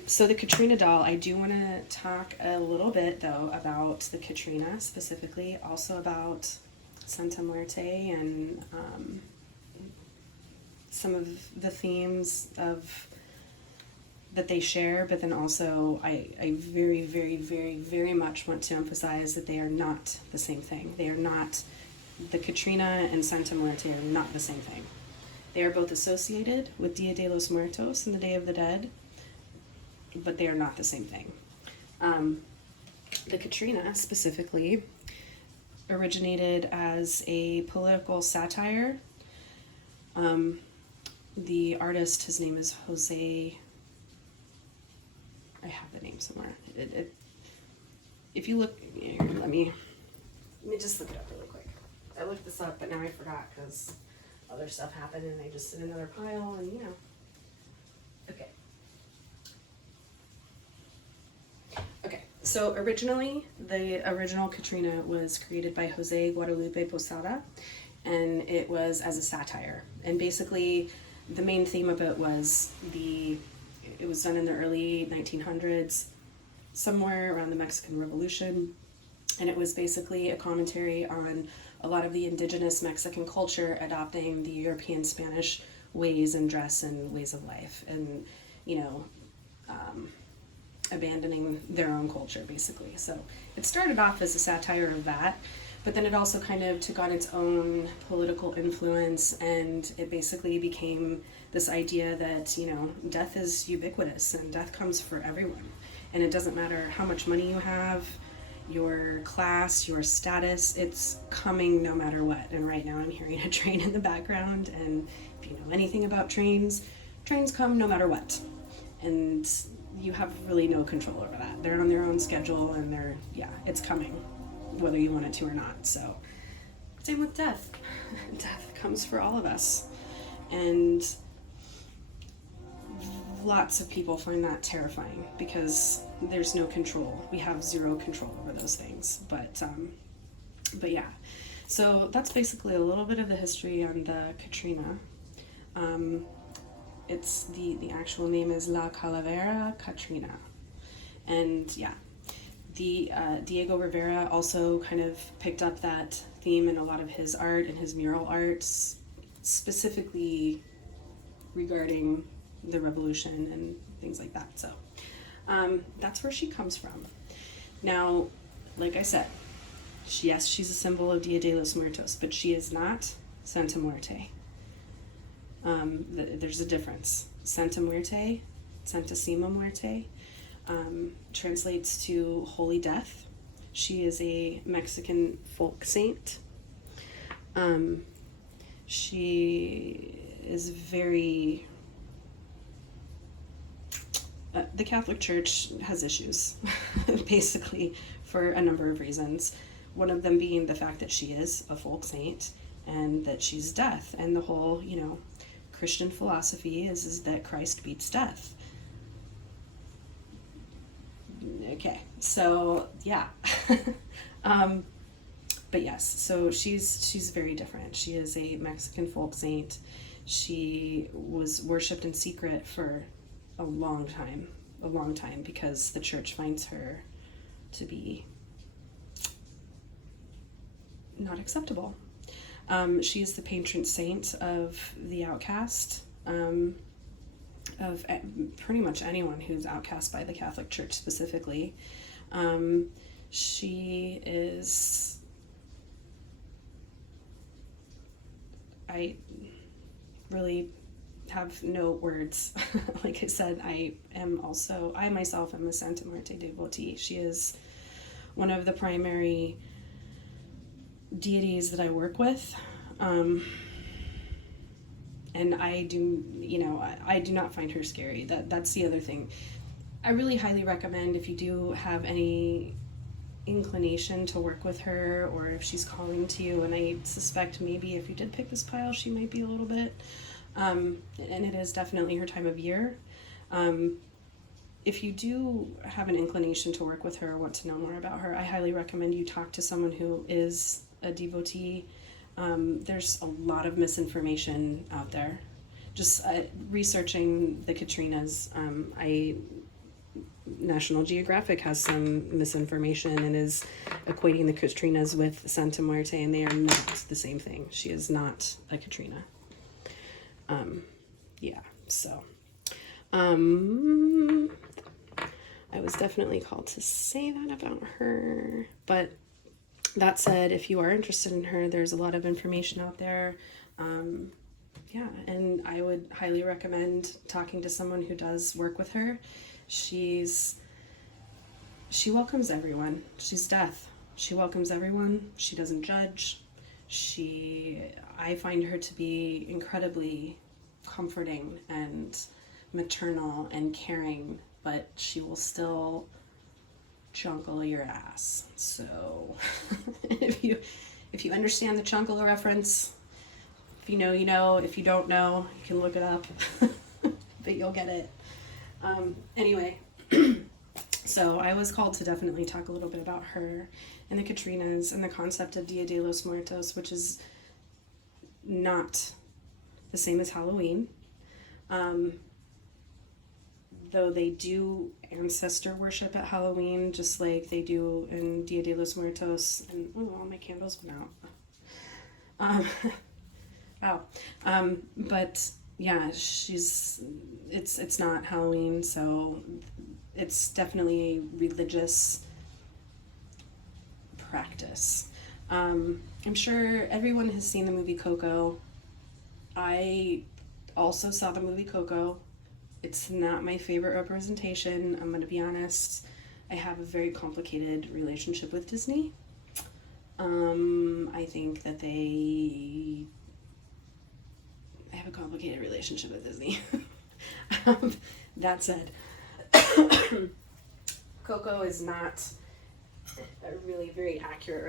so the Katrina doll, I do want to talk a little bit, though, about the Katrina specifically, also about Santa Muerte and some of the themes that they share, but then also I very, very, very, very much want to emphasize that they are not the same thing. They are not, the Katrina and Santa Muerte are not the same thing. They are both associated with Dia de los Muertos and the Day of the Dead, but they are not the same thing. The Katrina specifically originated as a political satire. The artist, his name is Jose, I have the name somewhere. If you look, here, let me just look it up really quick. I looked this up, but now I forgot because other stuff happen and they just sit in another pile and, you know. Okay. Okay, so originally, the original Katrina was created by Jose Guadalupe Posada, and it was as a satire. And basically, the main theme of it was it was done in the early 1900s, somewhere around the Mexican Revolution, and it was basically a commentary on a lot of the indigenous Mexican culture adopting the European Spanish ways and dress and ways of life, and, you know, abandoning their own culture, basically. So it started off as a satire of that, but then it also kind of took on its own political influence, and it basically became this idea that, you know, death is ubiquitous and death comes for everyone. And it doesn't matter how much money you have, your class, your status, it's coming no matter what. And right now I'm hearing a train in the background, and if you know anything about trains come no matter what. And you have really no control over that. They're on their own schedule, and it's coming, whether you want it to or not. So, same with death. Death comes for all of us. And lots of people find that terrifying because there's no control. We have zero control over those things. But yeah. So that's basically a little bit of the history on the Katrina. It's the actual name is La Calavera Katrina. And yeah, the Diego Rivera also kind of picked up that theme in a lot of his art and his mural arts, specifically regarding the revolution and things like that. So that's where she comes from. Now, like I said, yes, she's a symbol of Dia de los Muertos, but she is not Santa Muerte. There's a difference. Santa Muerte, Santissima Muerte, translates to Holy Death. She is a Mexican folk saint. She is very... the Catholic Church has issues, basically, for a number of reasons. One of them being the fact that she is a folk saint and that she's death. And the whole, you know, Christian philosophy is that Christ beats death. Okay, so yeah. But yes, so she's very different. She is a Mexican folk saint. She was worshipped in secret for a long time because the church finds her to be not acceptable. She is the patron saint of the outcast, of pretty much anyone who's outcast by the Catholic Church specifically. She is... I really have no words. Like I said, I myself am a Santa Muerte devotee. She is one of the primary deities that I work with. And I do not find her scary. That's the other thing. I really highly recommend, if you do have any inclination to work with her, or if she's calling to you, and I suspect maybe if you did pick this pile, she might be a little bit, and it is definitely her time of year. If you do have an inclination to work with her or want to know more about her, I highly recommend you talk to someone who is a devotee. There's a lot of misinformation out there. Just researching the Katrinas, National Geographic has some misinformation and is equating the Katrinas with Santa Muerte, and they are not the same thing. She is not a Katrina. I was definitely called to say that about her, but that said, if you are interested in her, there's a lot of information out there. And I would highly recommend talking to someone who does work with her. She welcomes everyone. She's death. She welcomes everyone. She doesn't judge. I find her to be incredibly comforting and maternal and caring, but she will still chunkle your ass. So if you understand the chunkle reference, If you know, you know. If you don't know, you can look it up. But you'll get it. Anyway, so I was called to definitely talk a little bit about her and the Katrinas and the concept of Dia de los Muertos, which is not the same as Halloween. Though they do ancestor worship at Halloween, just like they do in Dia de los Muertos. And all my candles went out. Wow. But yeah, it's not Halloween, so it's definitely a religious practice. I'm sure everyone has seen the movie Coco. I also saw the movie Coco. It's not my favorite representation, I'm going to be honest. I have a very complicated relationship with Disney. I think that I have a complicated relationship with Disney. That said, Coco is not a really very accurate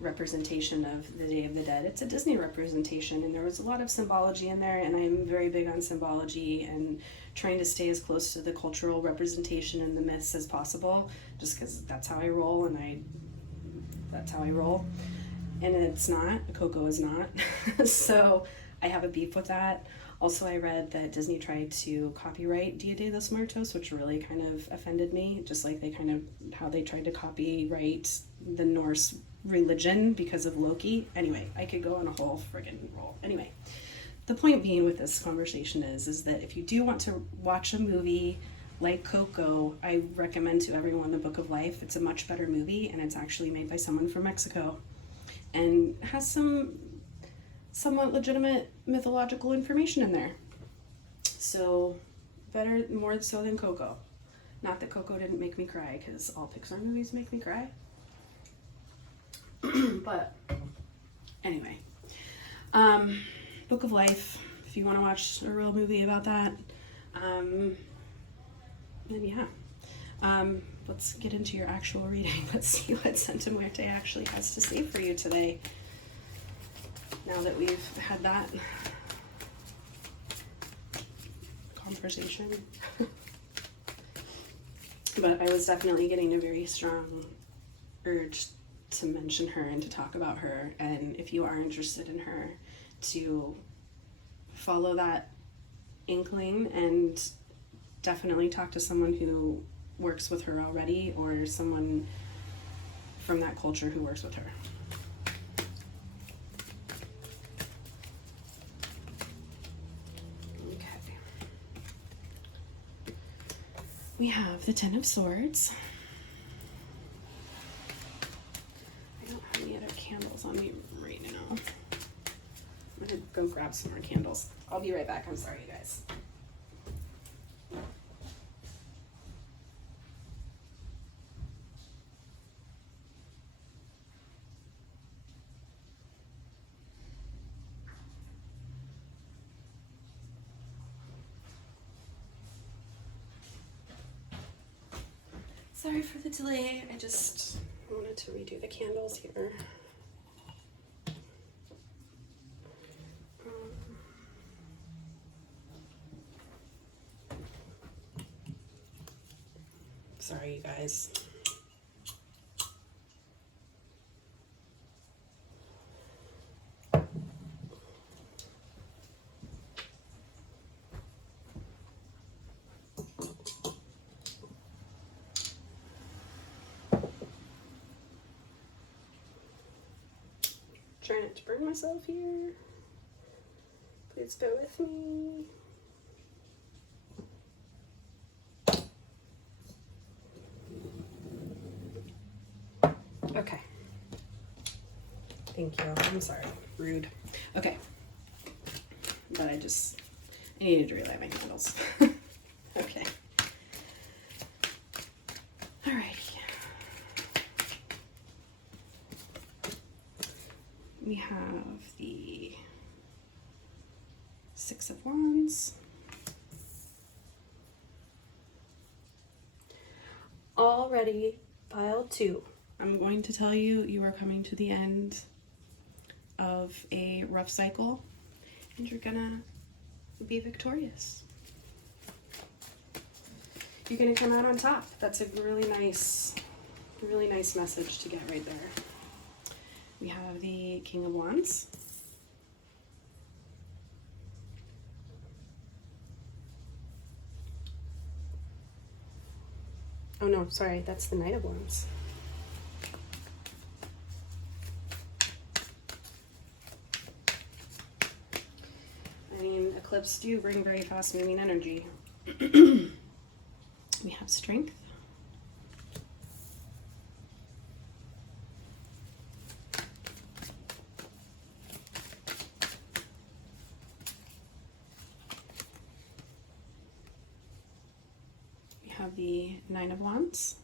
representation of the Day of the Dead. It's a Disney representation, and there was a lot of symbology in there, and I'm very big on symbology and trying to stay as close to the cultural representation and the myths as possible, just because that's how I roll, and that's how I roll. And it's not. Coco is not. So I have a beef with that. Also, I read that Disney tried to copyright Dia de los Muertos, which really kind of offended me, just like how they tried to copyright the Norse religion because of Loki. Anyway, I could go on a whole friggin' roll. Anyway, the point being with this conversation is that if you do want to watch a movie like Coco, I recommend to everyone The Book of Life. It's a much better movie, and it's actually made by someone from Mexico and has some somewhat legitimate mythological information in there. So, better, more so than Coco. Not that Coco didn't make me cry, because all Pixar movies make me cry. But, anyway. Book of Life, if you want to watch a real movie about that, then yeah. Let's get into your actual reading. Let's see what Santa Muerte actually has to say for you today. Now that we've had that conversation. But I was definitely getting a very strong urge to mention her and to talk about her. And if you are interested in her, to follow that inkling and definitely talk to someone who works with her already, or someone from that culture who works with her. We have the Ten of Swords. I don't have any other candles on me right now. I'm gonna go grab some more candles. I'll be right back. I'm sorry, you guys. Sorry for the delay. I just wanted to redo the candles here. Sorry, you guys. Trying not to burn myself here. Please bear with me. Okay. Thank you. I'm sorry. Rude. Okay. But I needed to relight my candles. Okay. Alrighty. We have the Six of Wands. Already, pile 2. I'm going to tell you, you are coming to the end of a rough cycle. and you're gonna be victorious. You're gonna come out on top. That's a really nice message to get right there. We have the King of Wands. Oh no, sorry, that's the Knight of Wands. I mean, eclipse do bring very fast moving energy. We have Strength. We have the Nine of Wands.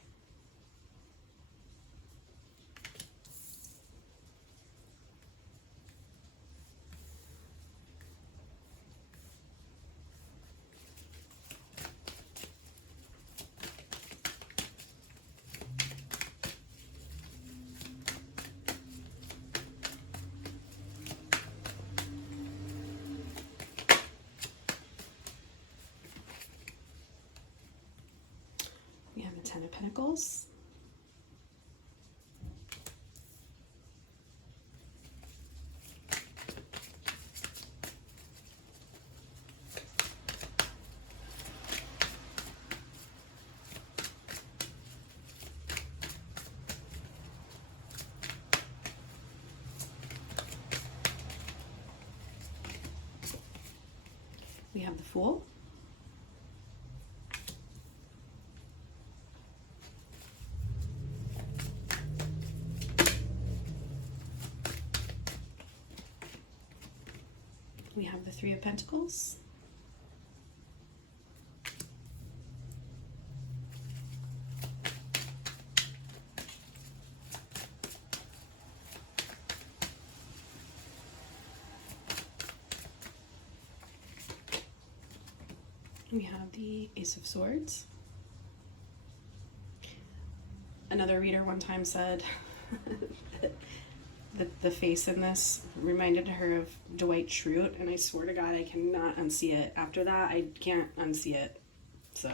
We have the Ten of Pentacles. We have the Fool. We have the Three of Pentacles. We have the Ace of Swords. Another reader one time said that the face in this reminded her of Dwight Schrute, and I swear to God I cannot unsee it. After that, I can't unsee it. So,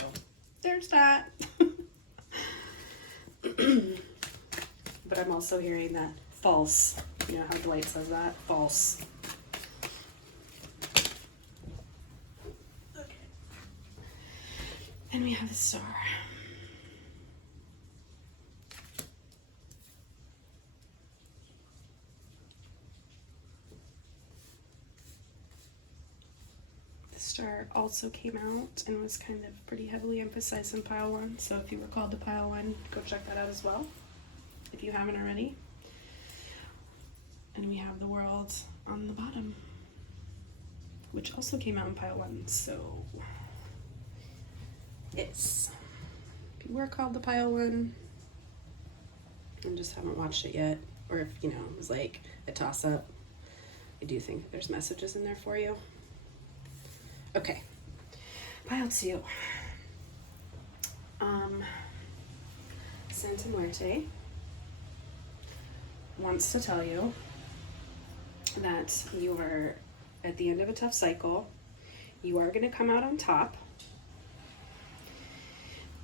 there's that. But I'm also hearing that false. You know how Dwight says that? False. Okay. And we have the Star. Star also came out and was kind of pretty heavily emphasized in pile 1, so if you were called to pile 1, go check that out as well if you haven't already. And we have the World on the bottom, which also came out in pile 1, so yes, if you were called to pile 1 and just haven't watched it yet, or if it was like a toss-up, I do think there's messages in there for you. Okay, pile 2. Santa Muerte wants to tell you that you are at the end of a tough cycle. You are going to come out on top.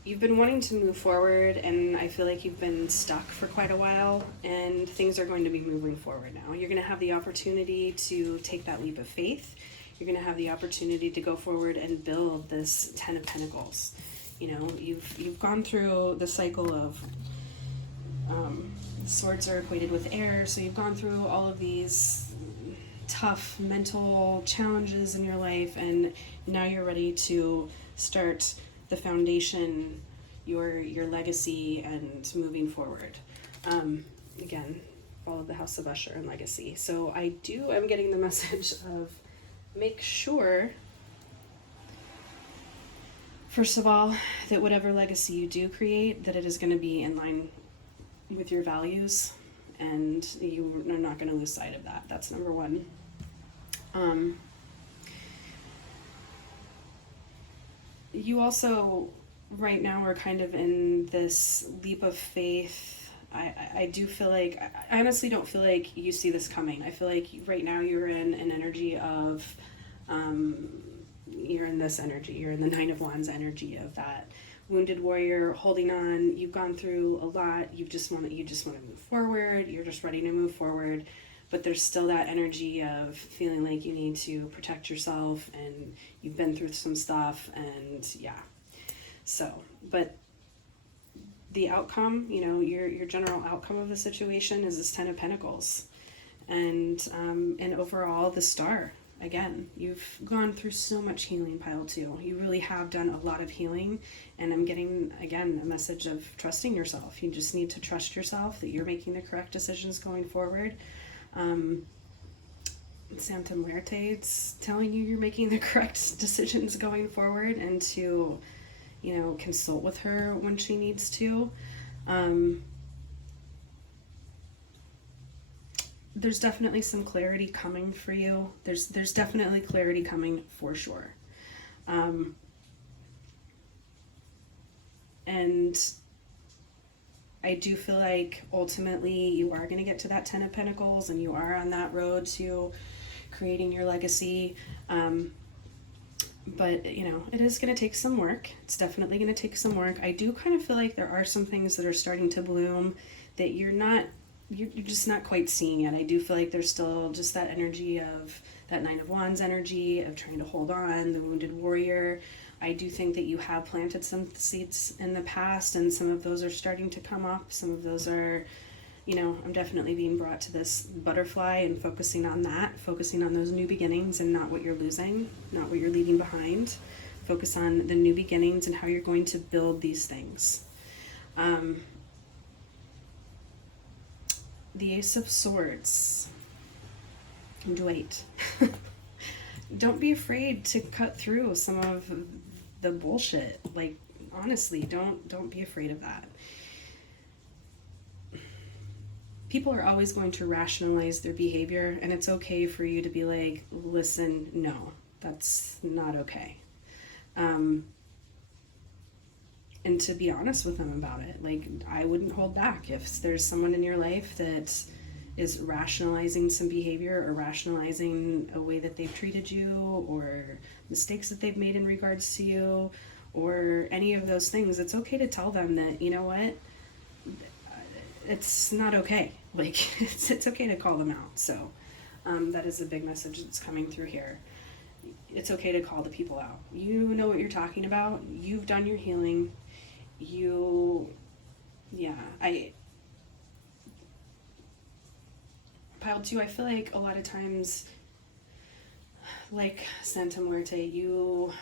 You've been wanting to move forward, and I feel like you've been stuck for quite a while, and things are going to be moving forward now. You're going to have the opportunity to take that leap of faith. You're going to have the opportunity to go forward and build this Ten of Pentacles. You've gone through the cycle of swords are equated with air, so you've gone through all of these tough mental challenges in your life, and now you're ready to start the foundation, your legacy, and moving forward. Again, follow the House of Usher and legacy. So I'm getting the message of make sure, first of all, that whatever legacy you do create, that it is going to be in line with your values, and you are not going to lose sight of that. That's number one. You also, right now, are kind of in this leap of faith I do feel like, I honestly don't feel like you see this coming. I feel like right now you're in an energy of, you're in this energy, you're in the Nine of Wands energy of that wounded warrior holding on. You've gone through a lot. You just want to move forward. You're just ready to move forward. But there's still that energy of feeling like you need to protect yourself, and you've been through some stuff, and yeah. So, but the outcome, you know, your general outcome of the situation is this Ten of Pentacles. And overall, the Star. Again, you've gone through so much healing, pile 2. You really have done a lot of healing. And I'm getting, again, a message of trusting yourself. You just need to trust yourself that you're making the correct decisions going forward. Santa Muerte, it's telling you you're making the correct decisions going forward, and to, you know, consult with her when she needs to. There's definitely some clarity coming for you. There's definitely clarity coming for sure. And I do feel like ultimately you are going to get to that Ten of Pentacles, and you are on that road to creating your legacy. But, you know, it is going to take some work. It's definitely going to take some work. I do kind of feel like there are some things that are starting to bloom that you're just not quite seeing yet. I do feel like there's still just that energy of that Nine of Wands energy of trying to hold on, the wounded warrior. I do think that you have planted some seeds in the past, and some of those are starting to come up. Some of those are, you know, I'm definitely being brought to this butterfly and focusing on that, focusing on those new beginnings and not what you're losing, not what you're leaving behind. Focus on the new beginnings and how you're going to build these things. The Ace of Swords. Wait. Don't be afraid to cut through some of the bullshit. Like, honestly, don't be afraid of that. People are always going to rationalize their behavior, and it's okay for you to be like, listen, no, that's not okay. And to be honest with them about it. Like, I wouldn't hold back. If there's someone in your life that is rationalizing some behavior or rationalizing a way that they've treated you or mistakes that they've made in regards to you or any of those things, it's okay to tell them that, you know what, it's not okay. Like, it's okay to call them out. So that is a big message that's coming through here. It's okay to call the people out. You know what you're talking about. You've done your healing. Pile 2, I feel like a lot of times, like Santa Muerte, you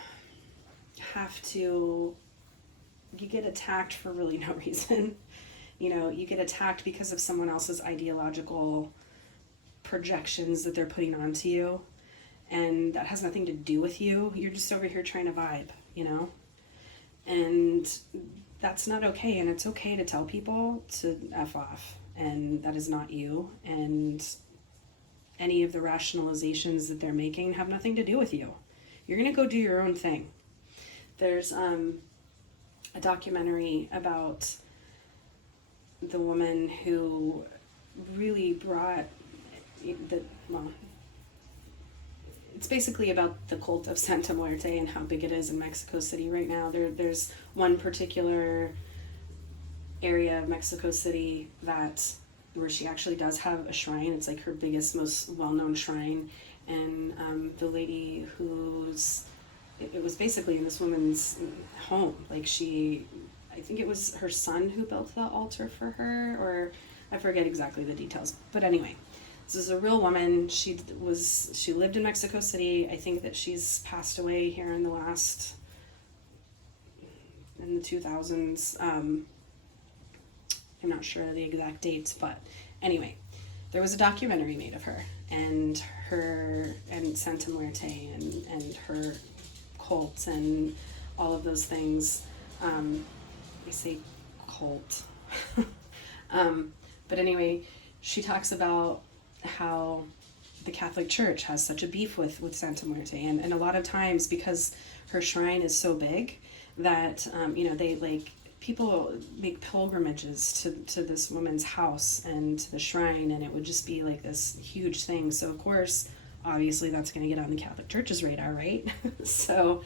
get attacked for really no reason. You know, you get attacked because of someone else's ideological projections that they're putting onto you, and that has nothing to do with you. You're just over here trying to vibe, you know? And that's not okay, and it's okay to tell people to F off, and that is not you, and any of the rationalizations that they're making have nothing to do with you. You're gonna go do your own thing. There's a documentary about the woman who really brought it's basically about the cult of Santa Muerte and how big it is in Mexico City right now. There's one particular area of Mexico City where she actually does have a shrine. It's like her biggest, most well-known shrine. And the lady it was basically in this woman's home. Like, I think it was her son who built the altar for her, or I forget exactly the details. But anyway, this is a real woman. She lived in Mexico City. I think that she's passed away here in the 2000s. I'm not sure the exact dates, but anyway, there was a documentary made of her and Santa Muerte and her cult and all of those things. I say cult. But anyway, she talks about how the Catholic Church has such a beef with Santa Muerte, and a lot of times because her shrine is so big that they people make pilgrimages to this woman's house and to the shrine, and it would just be like this huge thing. So of course, obviously that's going to get on the Catholic Church's radar, right? So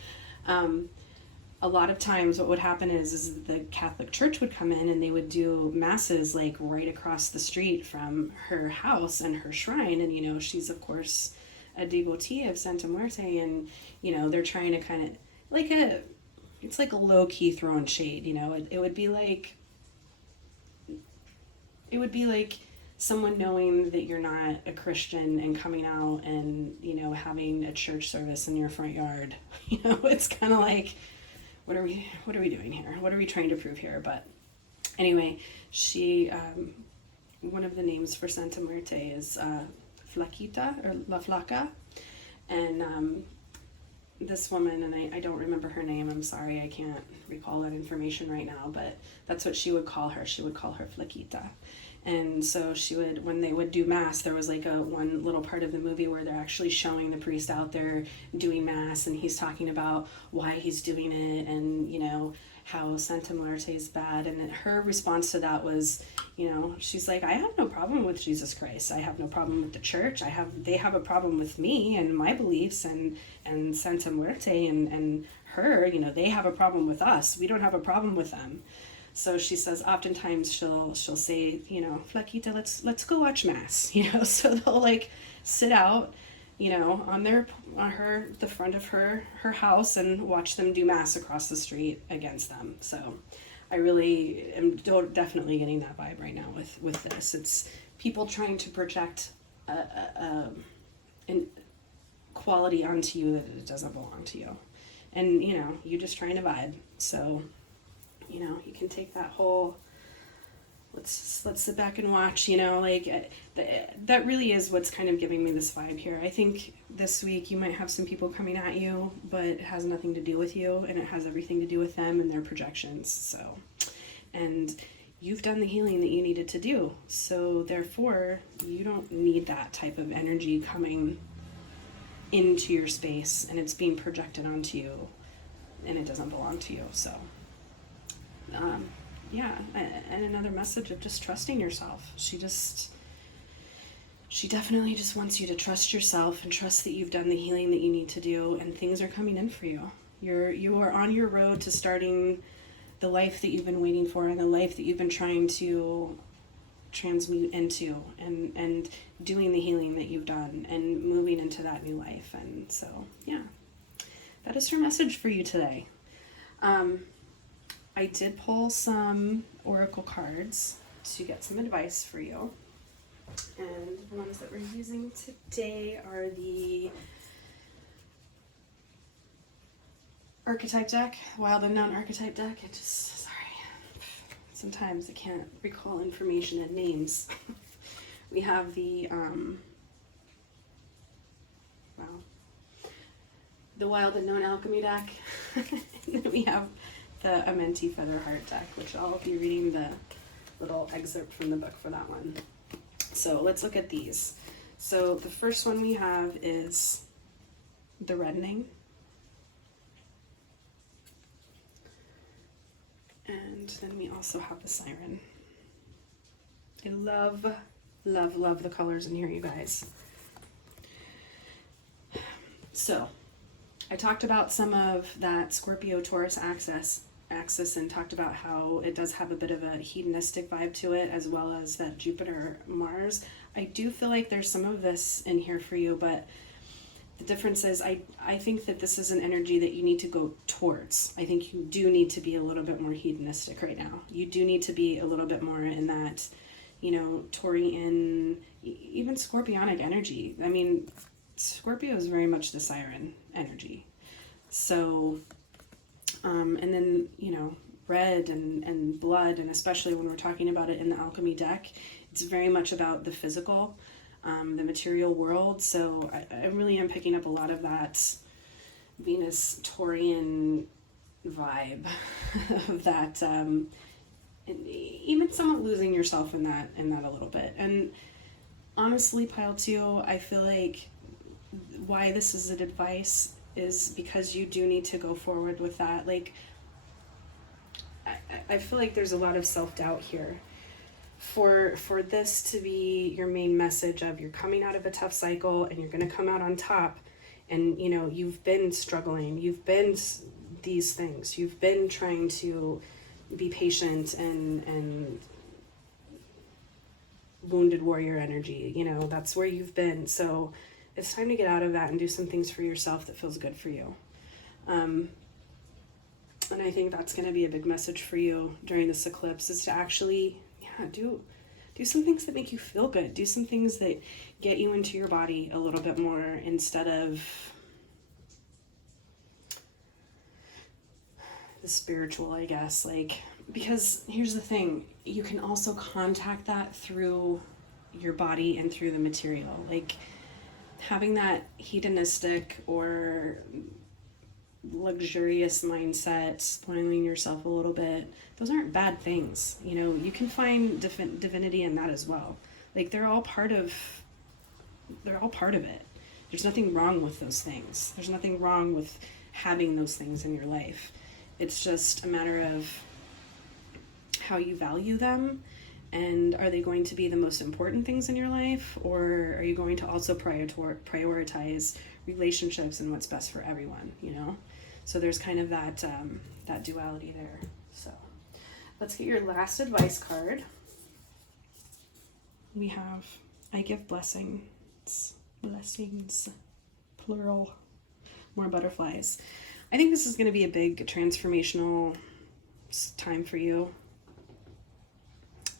a lot of times what would happen is the Catholic Church would come in and they would do masses like right across the street from her house and her shrine. And, you know, she's of course a devotee of Santa Muerte, and, you know, they're trying to kind of it's like a low-key throwing shade, you know. It would be like someone knowing that you're not a Christian and coming out and, you know, having a church service in your front yard. You know, it's kind of like, what are we doing here? What are we trying to prove here? But anyway, she, one of the names for Santa Muerte is Flaquita, or La Flaca. And this woman, and I don't remember her name, I'm sorry, I can't recall that information right now, but that's what she would call her. She would call her Flaquita. And so she would, when they would do mass, there was like one little part of the movie where they're actually showing the priest out there doing mass, and he's talking about why he's doing it, and, you know, how Santa Muerte is bad. And her response to that was, you know, she's like, I have no problem with Jesus Christ. I have no problem with the church. They have a problem with me and my beliefs, and Santa Muerte and her, you know, they have a problem with us. We don't have a problem with them. So she says oftentimes she'll say, you know, Flaquita, let's go watch mass, you know. So they'll like sit out, you know, on the front of her house and watch them do mass across the street against them. So I really am definitely getting that vibe right now with this. It's people trying to project an quality onto you that it doesn't belong to you, and, you know, you just trying to vibe. So, you know, you can take that whole let's sit back and watch, you know, like that really is what's kind of giving me this vibe here. I think this week you might have some people coming at you, but it has nothing to do with you, and it has everything to do with them and their projections. So, and you've done the healing that you needed to do, so therefore you don't need that type of energy coming into your space, and it's being projected onto you, and it doesn't belong to you. So yeah, and another message of just trusting yourself. She definitely just wants you to trust yourself and trust that you've done the healing that you need to do, and things are coming in for you. You are on your road to starting the life that you've been waiting for, and the life that you've been trying to transmute into, and doing the healing that you've done and moving into that new life. And so, yeah, that is her message for you today. I did pull some oracle cards to get some advice for you, and the ones that we're using today are the archetype deck, Wild Unknown archetype deck. Sometimes I can't recall information and names. We have the the Wild Unknown alchemy deck, and then we have the Amenti Featherheart deck, which I'll be reading the little excerpt from the book for that one. So let's look at these. So the first one we have is the Reddening. And then we also have the Siren. I love, love, love the colors in here, you guys. So I talked about some of that Scorpio Taurus axis and talked about how it does have a bit of a hedonistic vibe to it, as well as that Jupiter Mars. I do feel like there's some of this in here for you, but the difference is I think that this is an energy that you need to go towards. I think you do need to be a little bit more hedonistic right now. You do need to be a little bit more in that, you know, Taurian, even Scorpionic energy. I mean, Scorpio is very much the Siren energy. So, and then, you know, red and blood, and especially when we're talking about it in the alchemy deck, it's very much about the physical, the material world. So I really am picking up a lot of that Venus Taurian vibe of that, and even somewhat losing yourself in that a little bit. And honestly, pile 2, I feel like why this is an advice is because you do need to go forward with that. Like, I feel like there's a lot of self-doubt here. For this to be your main message of you're coming out of a tough cycle and you're going to come out on top, and you know you've been struggling, you've been these things, you've been trying to be patient and wounded warrior energy, you know, that's where you've been. So it's time to get out of that and do some things for yourself that feels good for you. And I think that's going to be a big message for you during this eclipse, is to actually, do some things that make you feel good. Do some things that get you into your body a little bit more, instead of the spiritual, I guess. Like, because here's the thing, you can also contact that through your body and through the material. Like, having that hedonistic or luxurious mindset, spoiling yourself a little bit, those aren't bad things. You know, you can find divinity in that as well. Like, they're all part of it. There's nothing wrong with those things. There's nothing wrong with having those things in your life. It's just a matter of how you value them, and are they going to be the most important things in your life, or are you going to also prioritize relationships and what's best for everyone, you know? So there's kind of that duality there. So let's get your last advice card. We have, I give blessings, plural, more butterflies. I think this is going to be a big transformational time for you.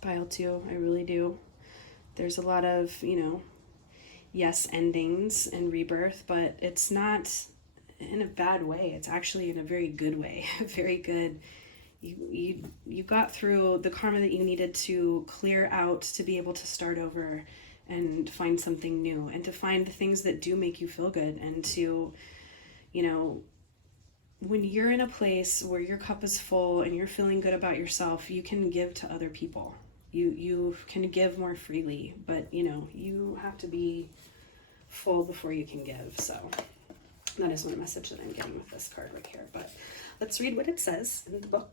Pile 2, I really do. There's a lot of, you know, yes, endings and rebirth, but it's not in a bad way. It's actually in a very good way. Very good. You got through the karma that you needed to clear out to be able to start over and find something new, and to find the things that do make you feel good, and to, you know, when you're in a place where your cup is full and you're feeling good about yourself, you can give to other people. You can give more freely, but you know, you have to be full before you can give. So that is one message that I'm getting with this card right here. But let's read what it says in the book.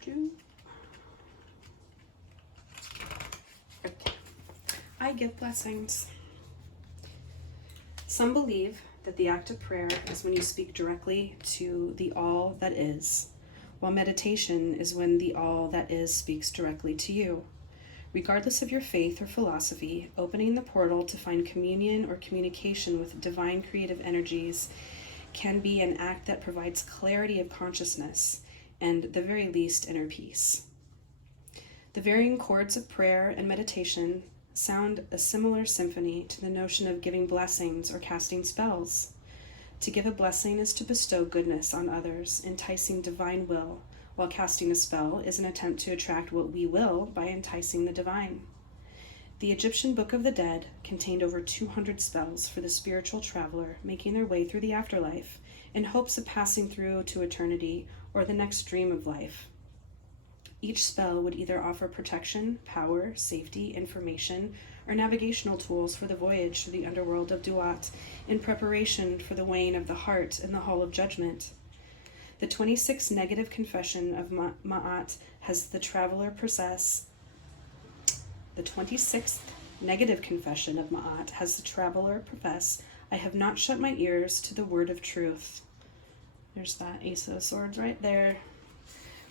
Okay. I give blessings. Some believe that the act of prayer is when you speak directly to the all that is, while meditation is when the all that is speaks directly to you. Regardless of your faith or philosophy, opening the portal to find communion or communication with divine creative energies can be an act that provides clarity of consciousness and, at the very least, inner peace. The varying chords of prayer and meditation sound a similar symphony to the notion of giving blessings or casting spells. To give a blessing is to bestow goodness on others, enticing divine will, while casting a spell is an attempt to attract what we will by enticing the divine. The Egyptian Book of the Dead contained over 200 spells for the spiritual traveler making their way through the afterlife in hopes of passing through to eternity or the next dream of life. Each spell would either offer protection, power, safety, information, or navigational tools for the voyage through the underworld of Duat in preparation for the weighing of the heart in the Hall of Judgment. The 26th negative confession of Ma'at has the traveler profess. The 26th negative confession of Ma'at has the traveler profess, I have not shut my ears to the word of truth. There's that Ace of Swords right there,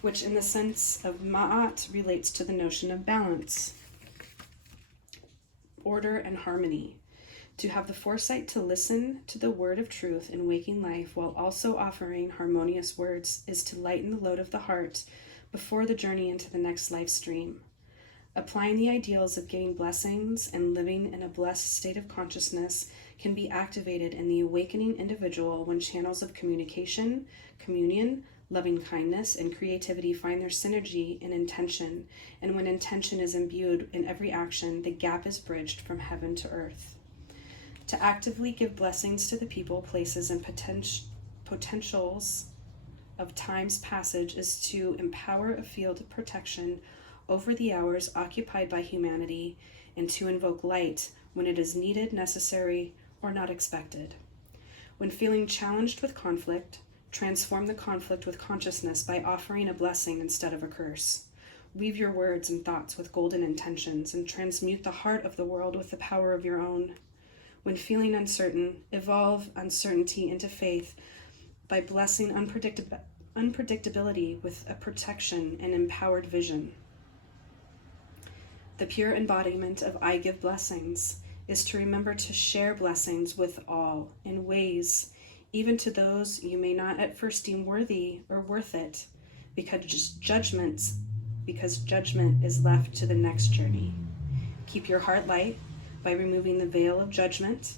which in the sense of Ma'at relates to the notion of balance, order, and harmony. To have the foresight to listen to the word of truth in waking life while also offering harmonious words is to lighten the load of the heart before the journey into the next life stream. Applying the ideals of giving blessings and living in a blessed state of consciousness can be activated in the awakening individual when channels of communication, communion, loving kindness, and creativity find their synergy in intention, and when intention is imbued in every action, the gap is bridged from heaven to earth. To actively give blessings to the people, places, and potentials of time's passage is to empower a field of protection over the hours occupied by humanity and to invoke light when it is needed, necessary, or not expected. When feeling challenged with conflict, transform the conflict with consciousness by offering a blessing instead of a curse. Weave your words and thoughts with golden intentions and transmute the heart of the world with the power of your own. When feeling uncertain, evolve uncertainty into faith by blessing unpredictability with a protection and empowered vision. The pure embodiment of I give blessings is to remember to share blessings with all in ways, even to those you may not at first deem worthy or worth it, because judgment is left to the next journey. Keep your heart light by removing the veil of judgment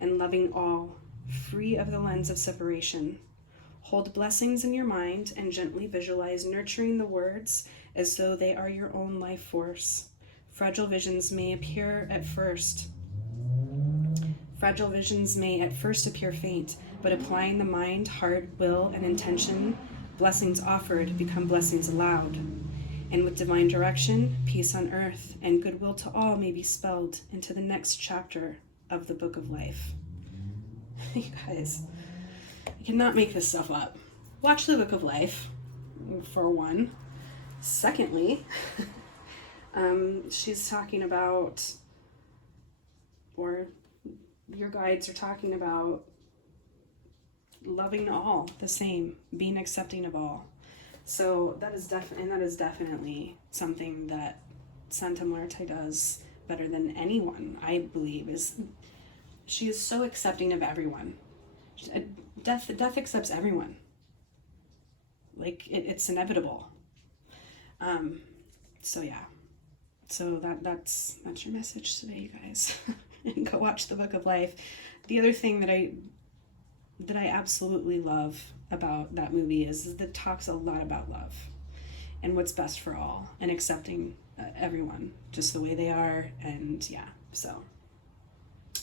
and loving all, free of the lens of separation. Hold blessings in your mind and gently visualize nurturing the words as though they are your own life force. Fragile visions may at first appear faint, but applying the mind, heart, will, and intention, blessings offered become blessings allowed. And with divine direction, peace on earth and goodwill to all may be spelled into the next chapter of the Book of Life. You guys, you cannot make this stuff up. Watch the Book of Life, for one. Secondly, she's talking about, or your guides are talking about, loving all the same, being accepting of all. So that is definitely something that Santa Muerte does better than anyone, I believe. She is so accepting of everyone. Death accepts everyone. Like it's inevitable. So yeah. So that's your message today, you guys. And go watch the Book of Life. The other thing that I absolutely love about that movie is that it talks a lot about love and what's best for all and accepting everyone just the way they are. And yeah, so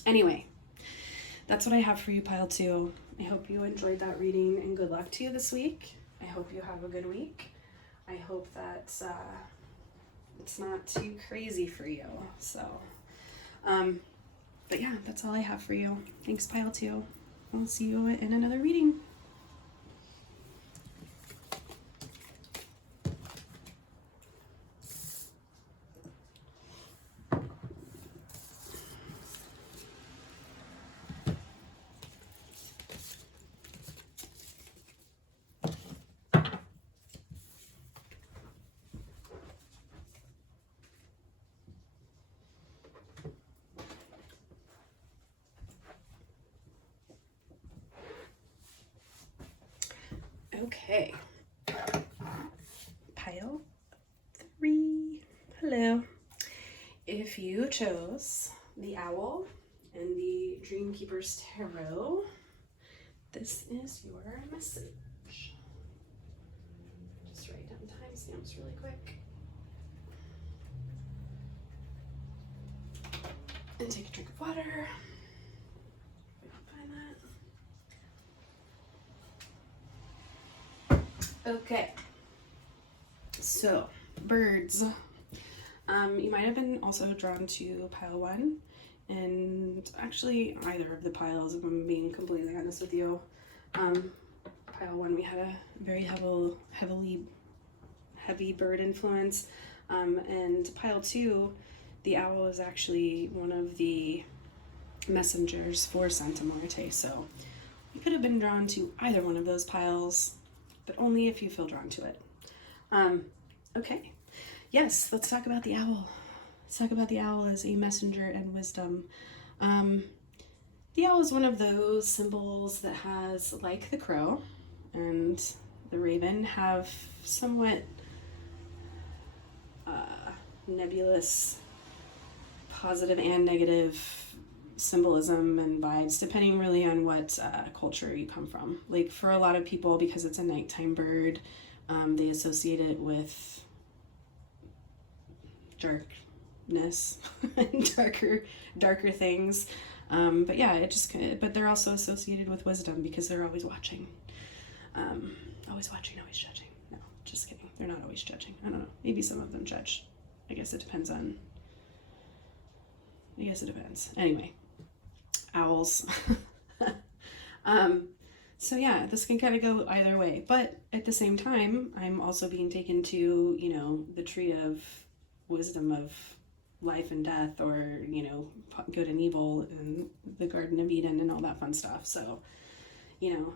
anyway, that's what I have for you, Pile 2. I hope you enjoyed that reading and good luck to you this week. I hope you have a good week. I hope that it's not too crazy for you. So, but yeah, that's all I have for you. Thanks, Pile 2. I'll see you in another reading. Okay, Pile 3. Hello. If you chose the Owl and the Dreamkeeper's Tarot, this is your message. Just write down timestamps really quick. And take a drink of water. If I can find that. Okay, so birds. You might have been also drawn to Pile 1, and actually either of the piles, if I'm being completely honest with you. Pile 1, we had a very heavy bird influence, and Pile 2, the owl is actually one of the messengers for Santa Muerte, so you could have been drawn to either one of those piles, but only if you feel drawn to it. Okay, yes, let's talk about the owl. Let's talk about the owl as a messenger and wisdom. The owl is one of those symbols that has, like the crow and the raven, have somewhat nebulous positive and negative symbolism and vibes, depending really on what culture you come from. Like for a lot of people, because it's a nighttime bird, they associate it with darkness and darker things. But yeah, but they're also associated with wisdom because they're always watching. Always watching, always judging. No, Just kidding. They're not always judging. I don't know. Maybe some of them judge. I guess it depends. Anyway, owls. So yeah, this can kind of go either way. But at the same time, I'm also being taken to, you know, the tree of wisdom of life and death, or, you know, good and evil, and the Garden of Eden and all that fun stuff. So, you know,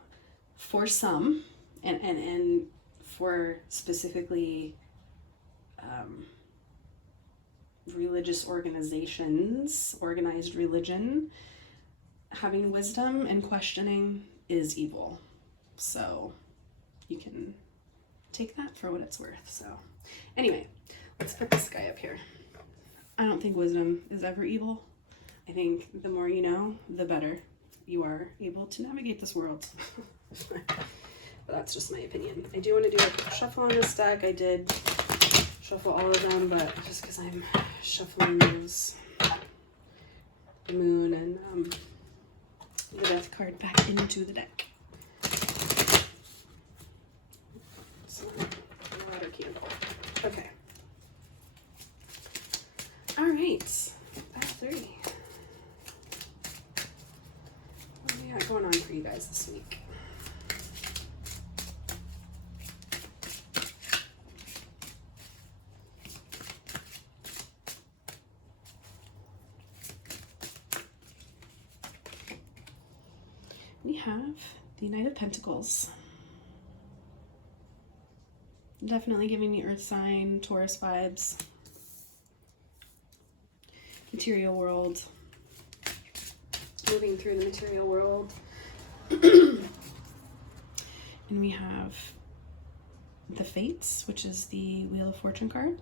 for some, and for specifically religious organizations, organized religion, having wisdom and questioning is evil. So you can take that for what it's worth. So anyway, let's put this guy up here. I don't think wisdom is ever evil. I think the more you know, the better you are able to navigate this world. But that's just my opinion. I do want to do a shuffle on this deck. I did shuffle all of them, but just because I'm shuffling those, the moon and the death card back into the deck. So, water candle. Okay. All right. Back 3. What do we got going on for you guys this week? We have the Knight of Pentacles. Definitely giving me Earth sign, Taurus vibes. Material world. Moving through the material world. And we have the Fates, which is the Wheel of Fortune card.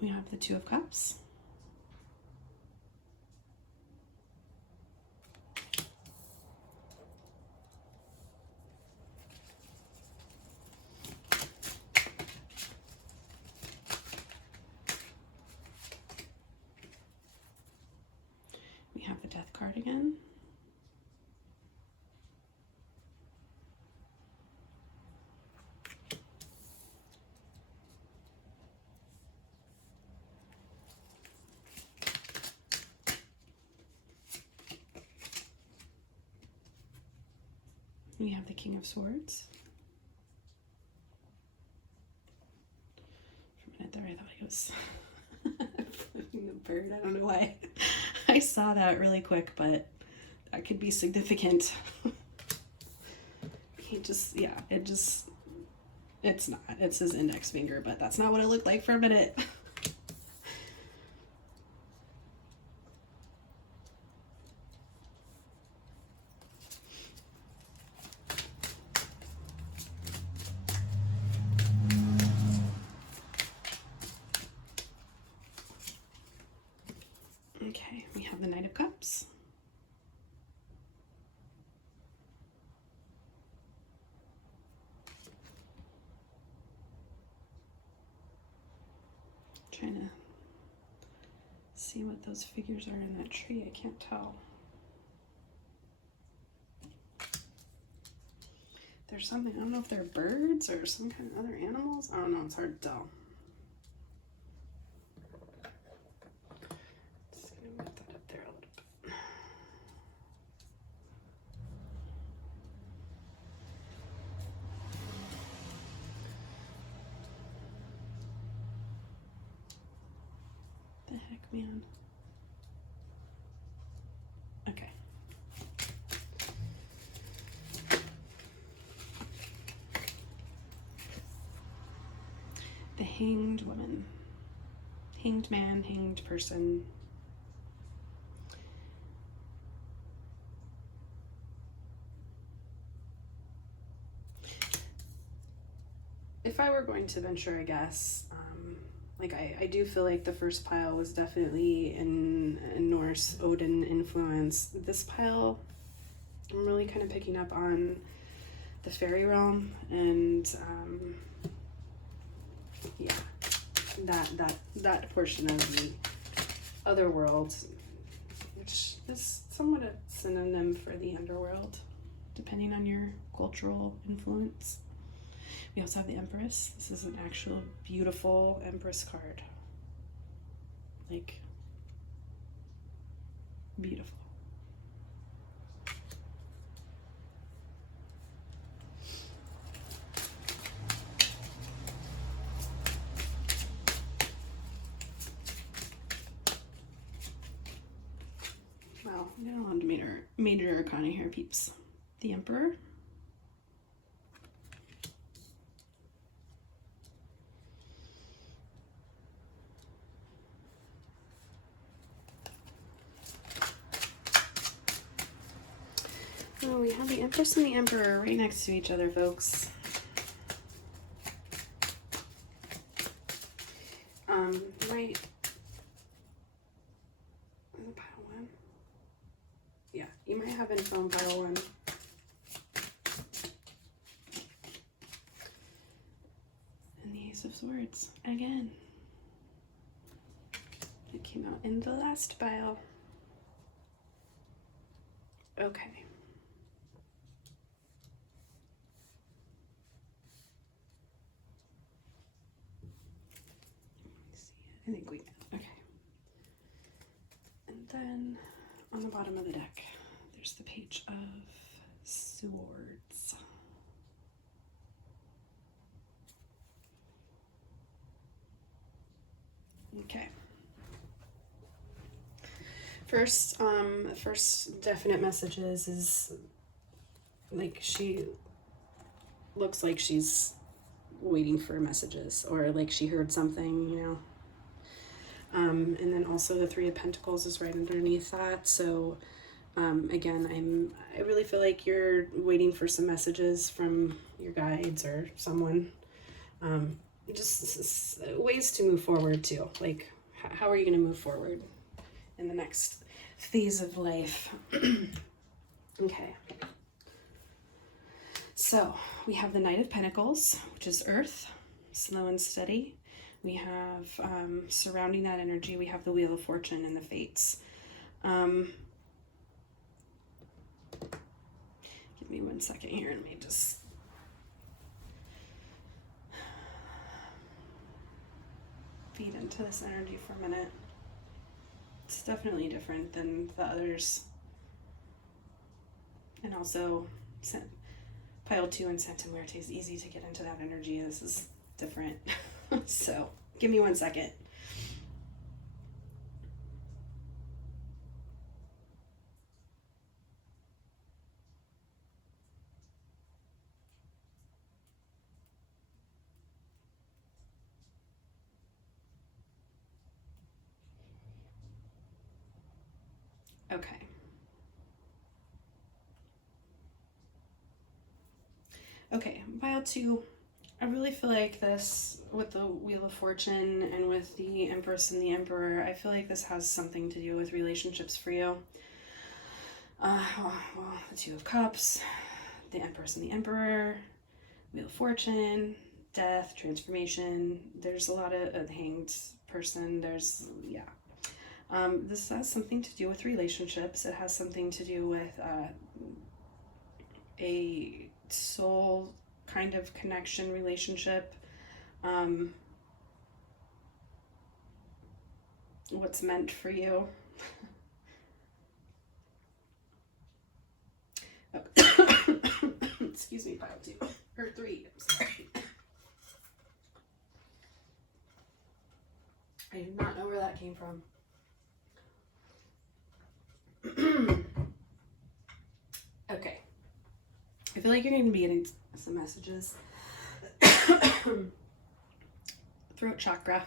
We have the Two of Cups. We have the Death card again. We have the King of Swords. For a minute there, I thought he was flipping a bird. I don't know why I saw that really quick, but that could be significant. He just, yeah, it's not. It's his index finger, but that's not what it looked like for a minute. Okay, we have the Knight of Cups. Trying to see what those figures are in that tree. I can't tell. There's something, I don't know if they're birds or some kind of other animals. I don't know, it's hard to tell. Just gonna move that up there a little bit. The heck, man. Okay. The Hanged Woman. Hanged man, hanged person. If I were going to venture a guess, like I do feel like the first pile was definitely in Norse Odin influence. This pile I'm really kind of picking up on the fairy realm and yeah, that portion of the other world, which is somewhat a synonym for the underworld, depending on your cultural influence. We also have the Empress. This is an actual beautiful Empress card. Like, beautiful. Wow, we got a lot of major arcana here, peeps. The Emperor. Oh, we have the Empress and the Emperor right next to each other, folks. Right. Is it pile 1? Yeah, you might have info on pile 1. And the Ace of Swords again. It came out in the last pile. Okay. I think we can. Okay. And then on the bottom of the deck, there's the Page of Swords. Okay. First definite messages is like she looks like she's waiting for messages, or like she heard something, you know. And then also the Three of Pentacles is right underneath that. So again, I really feel like you're waiting for some messages from your guides or someone. Just ways to move forward too. Like, how are you going to move forward in the next phase of life? Okay. So we have the Knight of Pentacles, which is Earth, slow and steady. We have, surrounding that energy, we have the Wheel of Fortune and the Fates. Give me 1 second here and let me just... feed into this energy for a minute. It's definitely different than the others. And also, pile 2 and Santa Muerte is easy to get into that energy. This is different. So give me 1 second. Okay. Okay, pile 2. I really feel like this, with the Wheel of Fortune and with the Empress and the Emperor, I feel like this has something to do with relationships for you. Well, the Two of Cups, the Empress and the Emperor, Wheel of Fortune, death, transformation. There's a lot of the Hanged person. There's, yeah. This has something to do with relationships. It has something to do with a soul kind of connection relationship. What's meant for you. Excuse me, pile 2 or 3. I'm sorry. I do not know where that came from. Okay. I feel like you're going to be getting some messages. Throat chakra.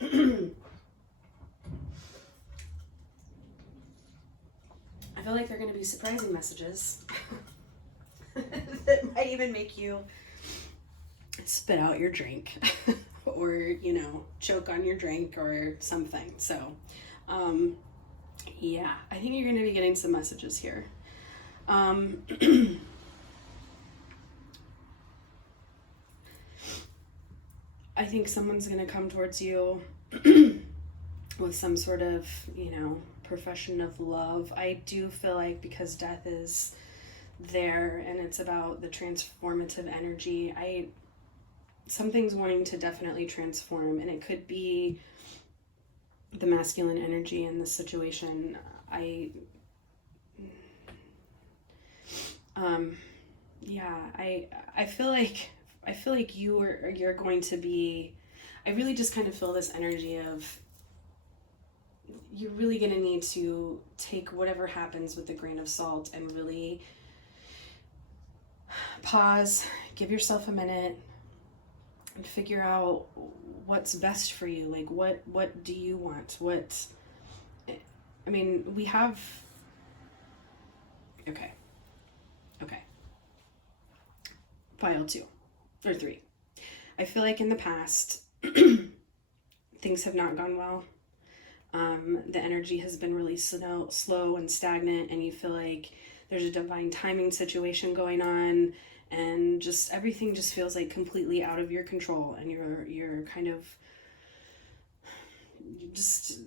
I feel like they're going to be surprising messages that might even make you spit out your drink or, you know, choke on your drink or something. So, yeah, I think you're going to be getting some messages here. Um, I think someone's going to come towards you with some sort of, profession of love. I do feel like because death is there and it's about the transformative energy, something's wanting to definitely transform, and it could be the masculine energy in this situation. I feel like you're going to be, I really just kind of feel this energy of you're really going to need to take whatever happens with a grain of salt and really pause, give yourself a minute, and figure out what's best for you. Like, what do you want? We have, okay. Pile 2 or 3. I feel like in the past, things have not gone well. The energy has been really slow and stagnant, and you feel like there's a divine timing situation going on, and just everything just feels like completely out of your control, and you're kind of just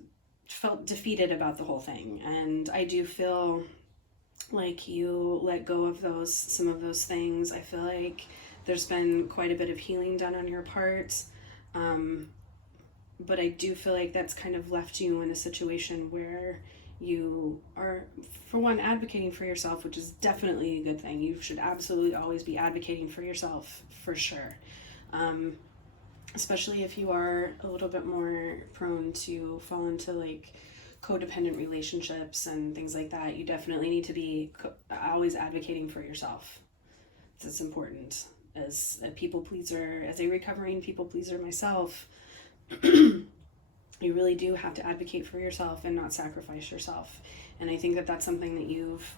felt defeated about the whole thing. And I do feel like you let go of some of those things. I feel like there's been quite a bit of healing done on your part. But I do feel like that's kind of left you in a situation where you are, for one, advocating for yourself, which is definitely a good thing. You should absolutely always be advocating for yourself, for sure. Especially if you are a little bit more prone to fall into like codependent relationships and things like that. You definitely need to be always advocating for yourself. It's important. As a people pleaser, as a recovering people pleaser myself, you really do have to advocate for yourself and not sacrifice yourself. And I think that that's something that you've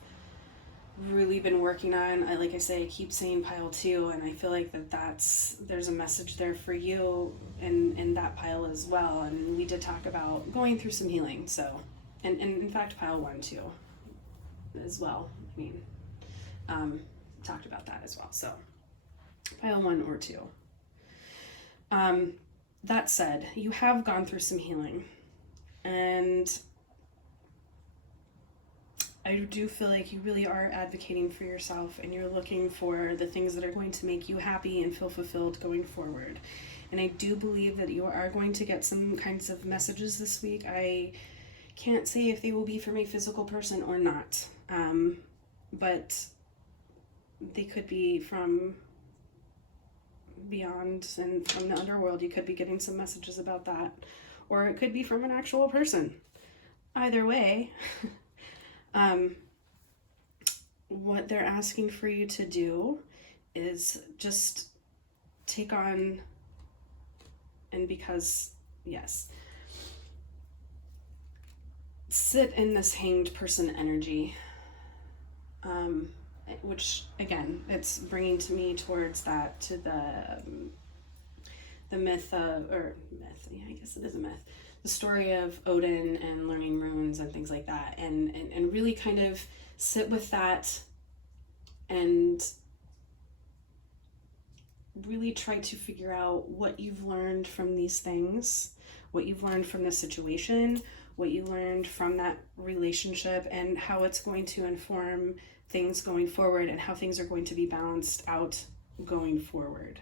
really been working on. I keep saying pile 2, and I feel like there's a message there for you in that pile as well. And we did talk about going through some healing. So, and in fact, pile 1 too, as well. Talked about that as well. So pile 1 or 2. That said, you have gone through some healing, and I do feel like you really are advocating for yourself, and you're looking for the things that are going to make you happy and feel fulfilled going forward. And I do believe that you are going to get some kinds of messages this week. I can't say if they will be from a physical person or not, but they could be from beyond and from the underworld. You could be getting some messages about that, or it could be from an actual person. Either way, what they're asking for you to do is just take on, and sit in this hanged person energy, which again, it's bringing to me towards that, to the myth of, I guess it is a myth, the story of Odin and learning runes and things like that, and really kind of sit with that and really try to figure out what you've learned from these things, what you've learned from this situation, what you learned from that relationship, and how it's going to inform things going forward, and how things are going to be balanced out going forward.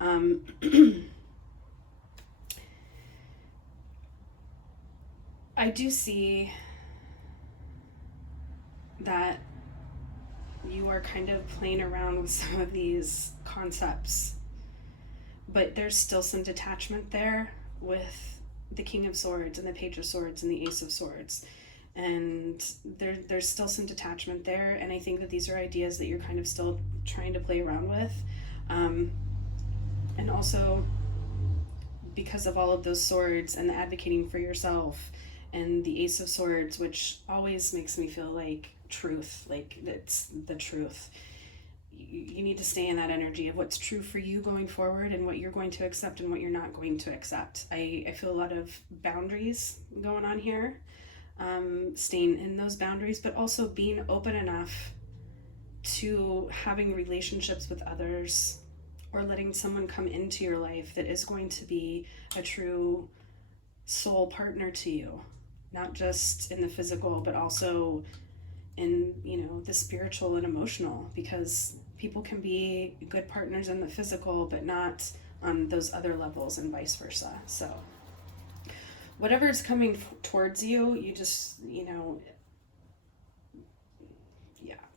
I do see that you are kind of playing around with some of these concepts, but there's still some detachment there with the King of Swords and the Page of Swords and the Ace of Swords. And there's still some detachment there, and I think that these are ideas that you're kind of still trying to play around with. And also, because of all of those swords and the advocating for yourself and the Ace of Swords, which always makes me feel like truth, like it's the truth. You need to stay in that energy of what's true for you going forward, and what you're going to accept and what you're not going to accept. I feel a lot of boundaries going on here. Staying in those boundaries, but also being open enough to having relationships with others, or letting someone come into your life that is going to be a true soul partner to you, not just in the physical, but also in, the spiritual and emotional, because people can be good partners in the physical, but not on those other levels, and vice versa. So whatever is coming towards you, you just,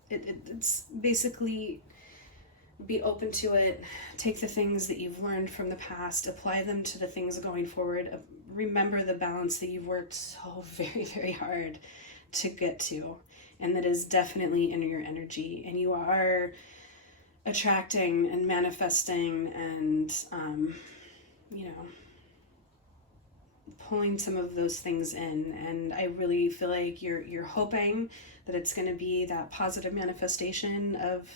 it's basically be open to it. Take the things that you've learned from the past, apply them to the things going forward. Remember the balance that you've worked so very, very hard to get to, and that is definitely in your energy, and you are attracting and manifesting and pulling some of those things in. And I really feel like you're hoping that it's going to be that positive manifestation of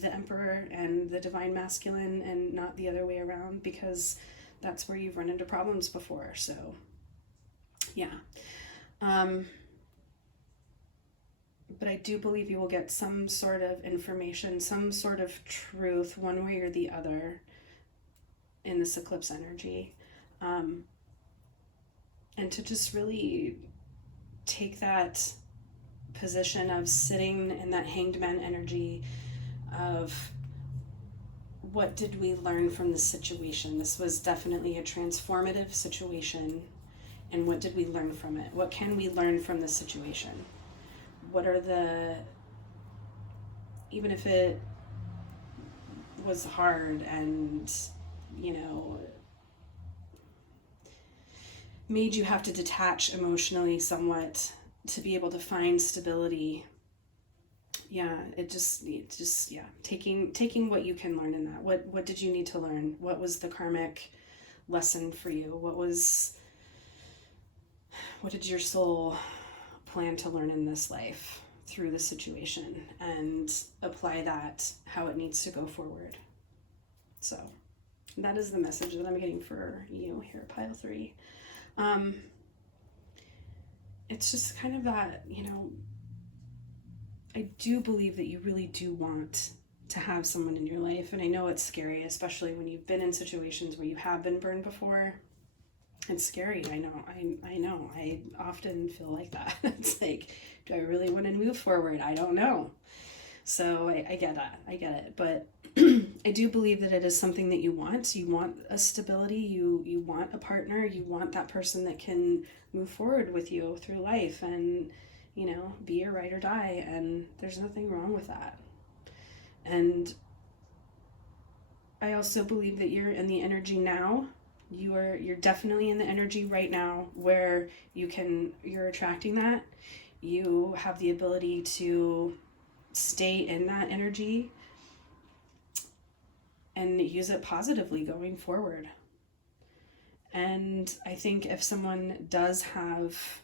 the Emperor and the divine masculine, and not the other way around, because that's where you've run into problems before. So yeah. But I do believe you will get some sort of information, some sort of truth, one way or the other, in this eclipse energy. And to just really take that position of sitting in that hanged man energy of, what did we learn from this situation? This was definitely a transformative situation. And what did we learn from it? What can we learn from this situation? What are even if it was hard and, made you have to detach emotionally somewhat to be able to find stability. Yeah, taking what you can learn in that. What did you need to learn? What was the karmic lesson for you? What did your soul plan to learn in this life through the situation, and apply that how it needs to go forward? So that is the message that I'm getting for you here, pile 3. It's just kind of that, I do believe that you really do want to have someone in your life. And I know it's scary, especially when you've been in situations where you have been burned before. It's scary. I know. I often feel like that. It's like, do I really want to move forward? I don't know. So I get that. I get it. But I do believe that it is something that you want. You want a stability. You want a partner. You want that person that can move forward with you through life and, be your ride or die. And there's nothing wrong with that. And I also believe that you're in the energy now. You're definitely in the energy right now where you're attracting that. You have the ability to stay in that energy and use it positively going forward. And I think if someone does have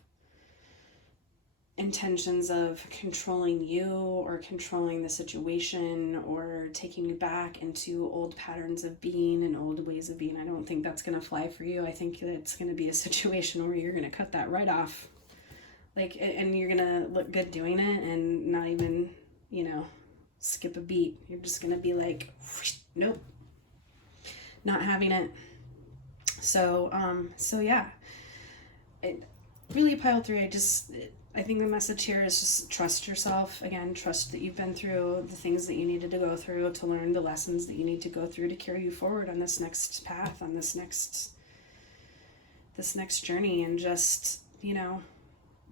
intentions of controlling you or controlling the situation or taking you back into old patterns of being and old ways of being, I don't think that's going to fly for you. I think that it's going to be a situation where you're going to cut that right off. And you're going to look good doing it and not even, skip a beat. You're just going to be like, nope, not having it. So yeah, really pile 3, I think the message here is just trust yourself. Again, trust that you've been through the things that you needed to go through to learn the lessons that you need to go through to carry you forward on this next path, on this next journey. And just,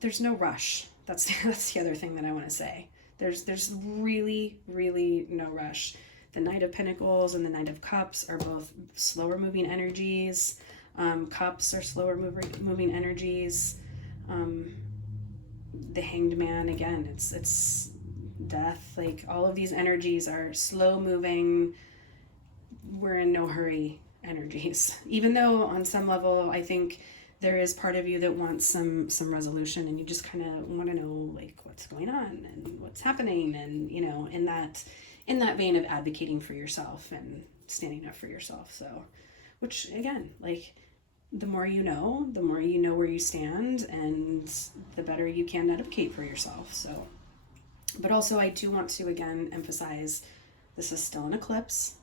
there's no rush. That's the other thing that I want to say. There's really, really no rush. The Knight of Pentacles and the Knight of Cups are both slower moving energies. Cups are slower moving energies. The Hanged Man, again, it's death. Like, all of these energies are slow moving, we're in no hurry energies. Even though on some level I think there is part of you that wants some resolution, and you just kind of want to know like what's going on and what's happening, and in that vein of advocating for yourself and standing up for yourself. So, which again, like, the more you know where you stand, and the better you can advocate for yourself. So But also I do want to, again, emphasize this is still an eclipse.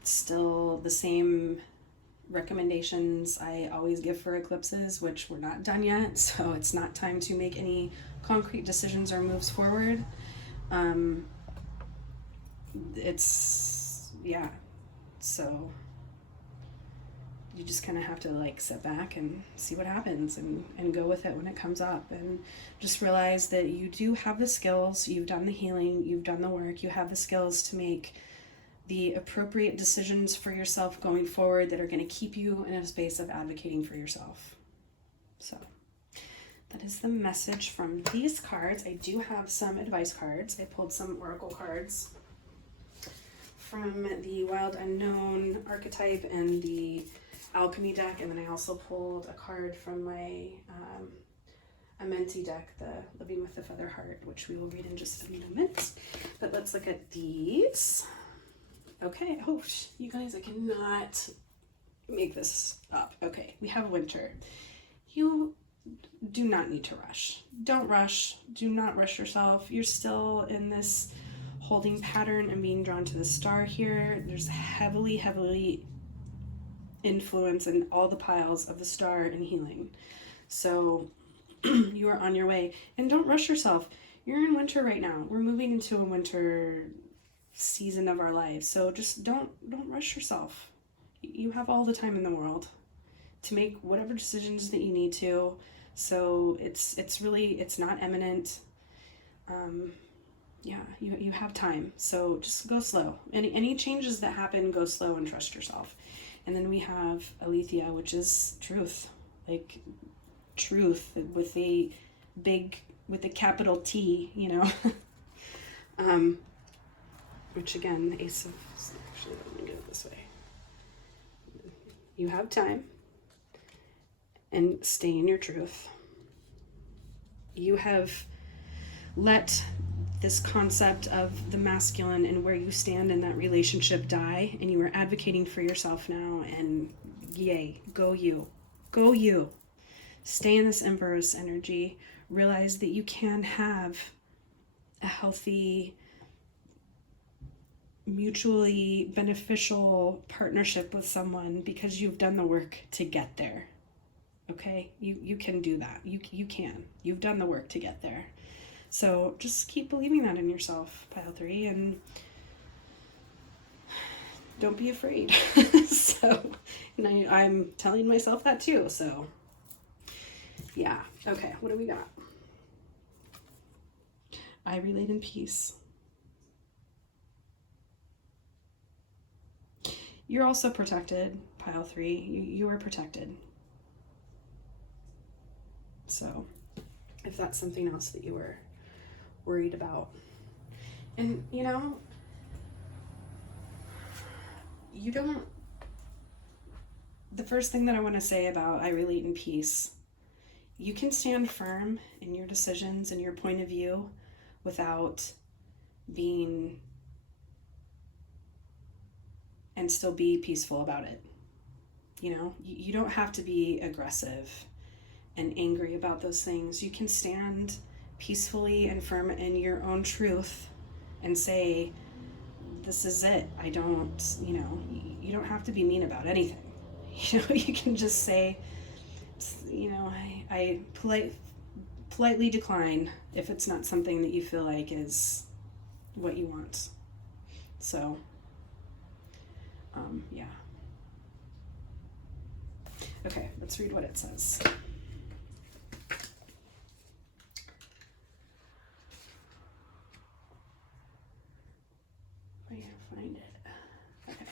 It's still the same recommendations I always give for eclipses, which we're not done yet. So it's not time to make any concrete decisions or moves forward. So you just kind of have to like sit back and see what happens and go with it when it comes up, and just realize that you do have the skills, you've done the healing, you've done the work, you have the skills to make the appropriate decisions for yourself going forward that are going to keep you in a space of advocating for yourself. So that is the message from these cards. I do have some advice cards. I pulled some oracle cards from the Wild Unknown archetype and the Alchemy deck, and then I also pulled a card from my Amenti deck, the Living with the Feather Heart, which we will read in just a moment. But let's look at these. Okay, oh, you guys, I cannot make this up. Okay, we have winter. You do not need to rush. Don't rush. Do not rush yourself. You're still in this holding pattern and being drawn to the star here. There's heavily influence in all the piles of the star and healing. So you are on your way. And don't rush yourself. You're in winter right now. We're moving into a winter season of our lives. So just don't rush yourself. You have all the time in the world to make whatever decisions that you need to. So it's not imminent. You have time. So just go slow. Any changes that happen, go slow and trust yourself. And then we have Aletheia, which is truth. Like truth with a capital T, you know. Which again, Ace of, actually let me get it this way. You have time and stay in your truth. You have let this concept of the masculine and where you stand in that relationship die, and you are advocating for yourself now, and yay, go you. Stay in this Empress energy. Realize that you can have a healthy, mutually beneficial partnership with someone because you've done the work to get there. Okay? You can do that. You can. You've done the work to get there. So just keep believing that in yourself, Pile 3, and don't be afraid. So, and I'm telling myself that too. So, yeah. Okay, what do we got? I relate in peace. You're also protected, Pile 3. You are protected. So, if that's something else that you were worried about. And, you know, the first thing that I want to say about I relate in peace, you can stand firm in your decisions and your point of view without being, and still be peaceful about it. You know, you don't have to be aggressive and angry about those things. You can stand peacefully and firm in your own truth and say, this is it. I don't, you don't have to be mean about anything. You can just say, I politely decline if it's not something that you feel like is what you want. So, yeah. Okay, let's read what it says. Find it. Okay.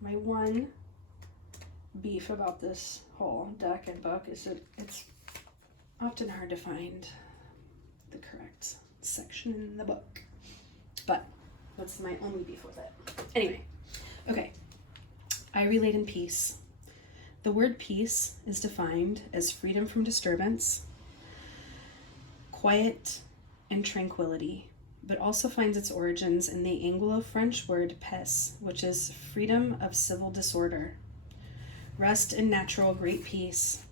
My one beef about this whole deck and book is that it's often hard to find the correct section in the book. But that's my only beef with it. Anyway, okay. I relate in peace. The word peace is defined as freedom from disturbance, quiet, and tranquility, but also finds its origins in the Anglo-French word paix, which is freedom of civil disorder. Rest in natural great peace,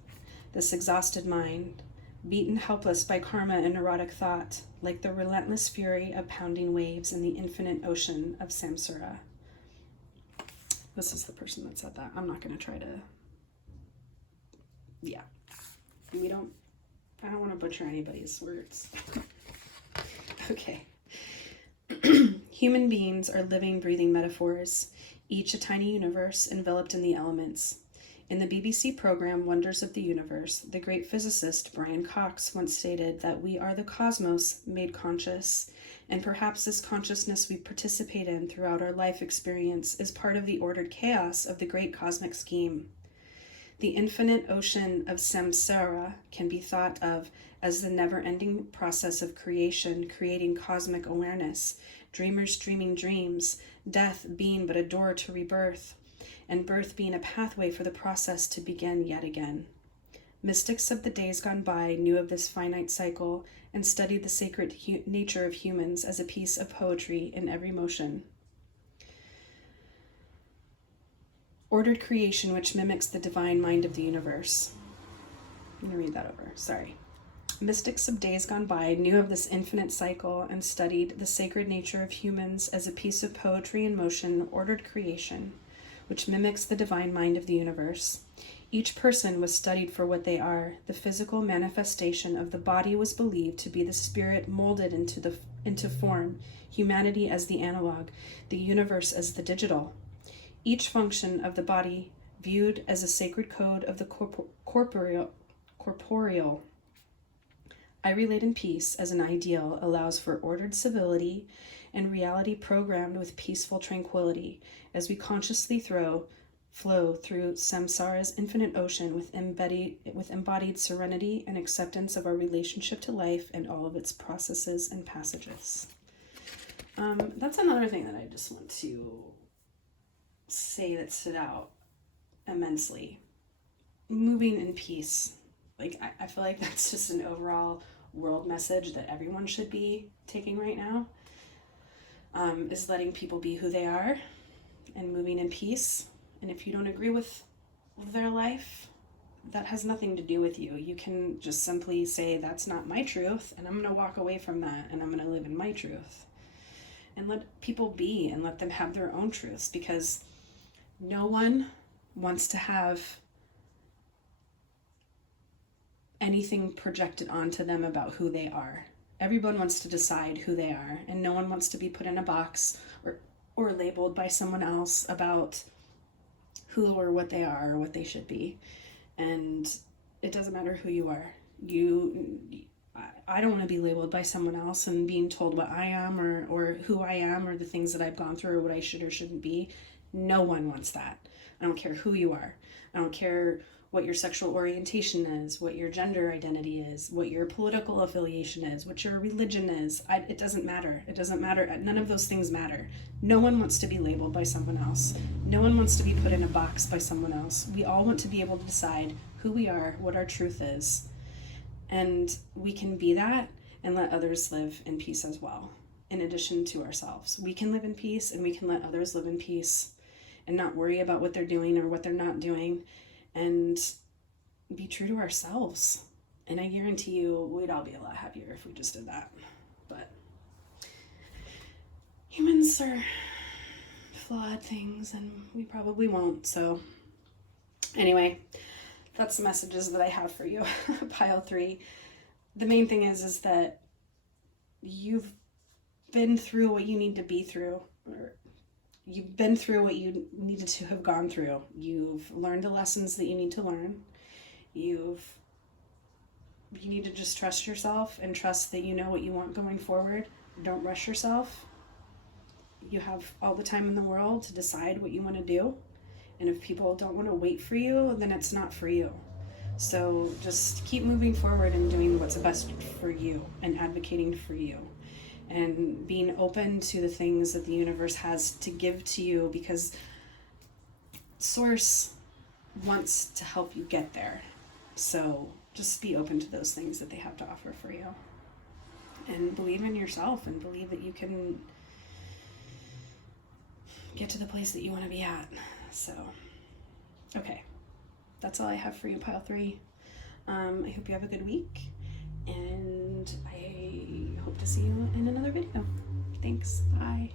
this exhausted mind, beaten helpless by karma and neurotic thought, like the relentless fury of pounding waves in the infinite ocean of samsara. This is the person that said that. I'm not going to try to... Yeah. I don't want to butcher anybody's words. Okay. Human beings are living, breathing metaphors, each a tiny universe enveloped in the elements. In the BBC program Wonders of the Universe, the great physicist Brian Cox once stated that we are the cosmos made conscious, and perhaps this consciousness we participate in throughout our life experience is part of the ordered chaos of the great cosmic scheme. The infinite ocean of samsara can be thought of as the never-ending process of creation, creating cosmic awareness, dreamers dreaming dreams, death being but a door to rebirth, and birth being a pathway for the process to begin yet again. Mystics of the days gone by knew of this finite cycle and studied the sacred nature of humans as a piece of poetry in every motion. Ordered creation which mimics the divine mind of the universe. I'm going to read that over, sorry. Mystics of days gone by knew of this infinite cycle and studied the sacred nature of humans as a piece of poetry in motion, ordered creation, which mimics the divine mind of the universe. Each person was studied for what they are. The physical manifestation of the body was believed to be the spirit molded into form, humanity as the analog, the universe as the digital. Each function of the body viewed as a sacred code of the corporeal. I relate in peace as an ideal allows for ordered civility and reality programmed with peaceful tranquility as we consciously flow through samsara's infinite ocean with embodied serenity and acceptance of our relationship to life and all of its processes and passages. That's another thing that I just want to say that stood out immensely. Moving in peace. Like, I feel like that's just an overall world message that everyone should be taking right now, is letting people be who they are and moving in peace. And if you don't agree with their life, that has nothing to do with you. You can just simply say, that's not my truth, and I'm going to walk away from that, and I'm going to live in my truth. And let people be and let them have their own truths, because no one wants to have anything projected onto them about who they are. Everyone wants to decide who they are, and no one wants to be put in a box or labeled by someone else about who or what they are or what they should be. And it doesn't matter who you are. I don't want to be labeled by someone else and being told what I am or who I am or the things that I've gone through or what I should or shouldn't be. No one wants that. I don't care who you are. I don't care what your sexual orientation is, what your gender identity is, what your political affiliation is, what your religion is. It doesn't matter. It doesn't matter. None of those things matter. No one wants to be labeled by someone else. No one wants to be put in a box by someone else. We all want to be able to decide who we are, what our truth is. And we can be that and let others live in peace as well, in addition to ourselves. We can live in peace and we can let others live in peace and not worry about what they're doing or what they're not doing, and be true to ourselves. And I guarantee you we'd all be a lot happier if we just did that. But humans are flawed things and we probably won't. So anyway, that's the messages that I have for you. Pile 3. The main thing is that you've been through what you need to be through, or you've been through what you needed to have gone through. You've learned the lessons that you need to learn. You need to just trust yourself and trust that you know what you want going forward. Don't rush yourself. You have all the time in the world to decide what you want to do. And if people don't want to wait for you, then it's not for you. So just keep moving forward and doing what's best for you and advocating for you. And being open to the things that the universe has to give to you, because Source wants to help you get there. So just be open to those things that they have to offer for you. And believe in yourself and believe that you can get to the place that you want to be at. So, okay. That's all I have for you, Pile 3. I hope you have a good week. and I hope to see you in another video. Thanks. Bye.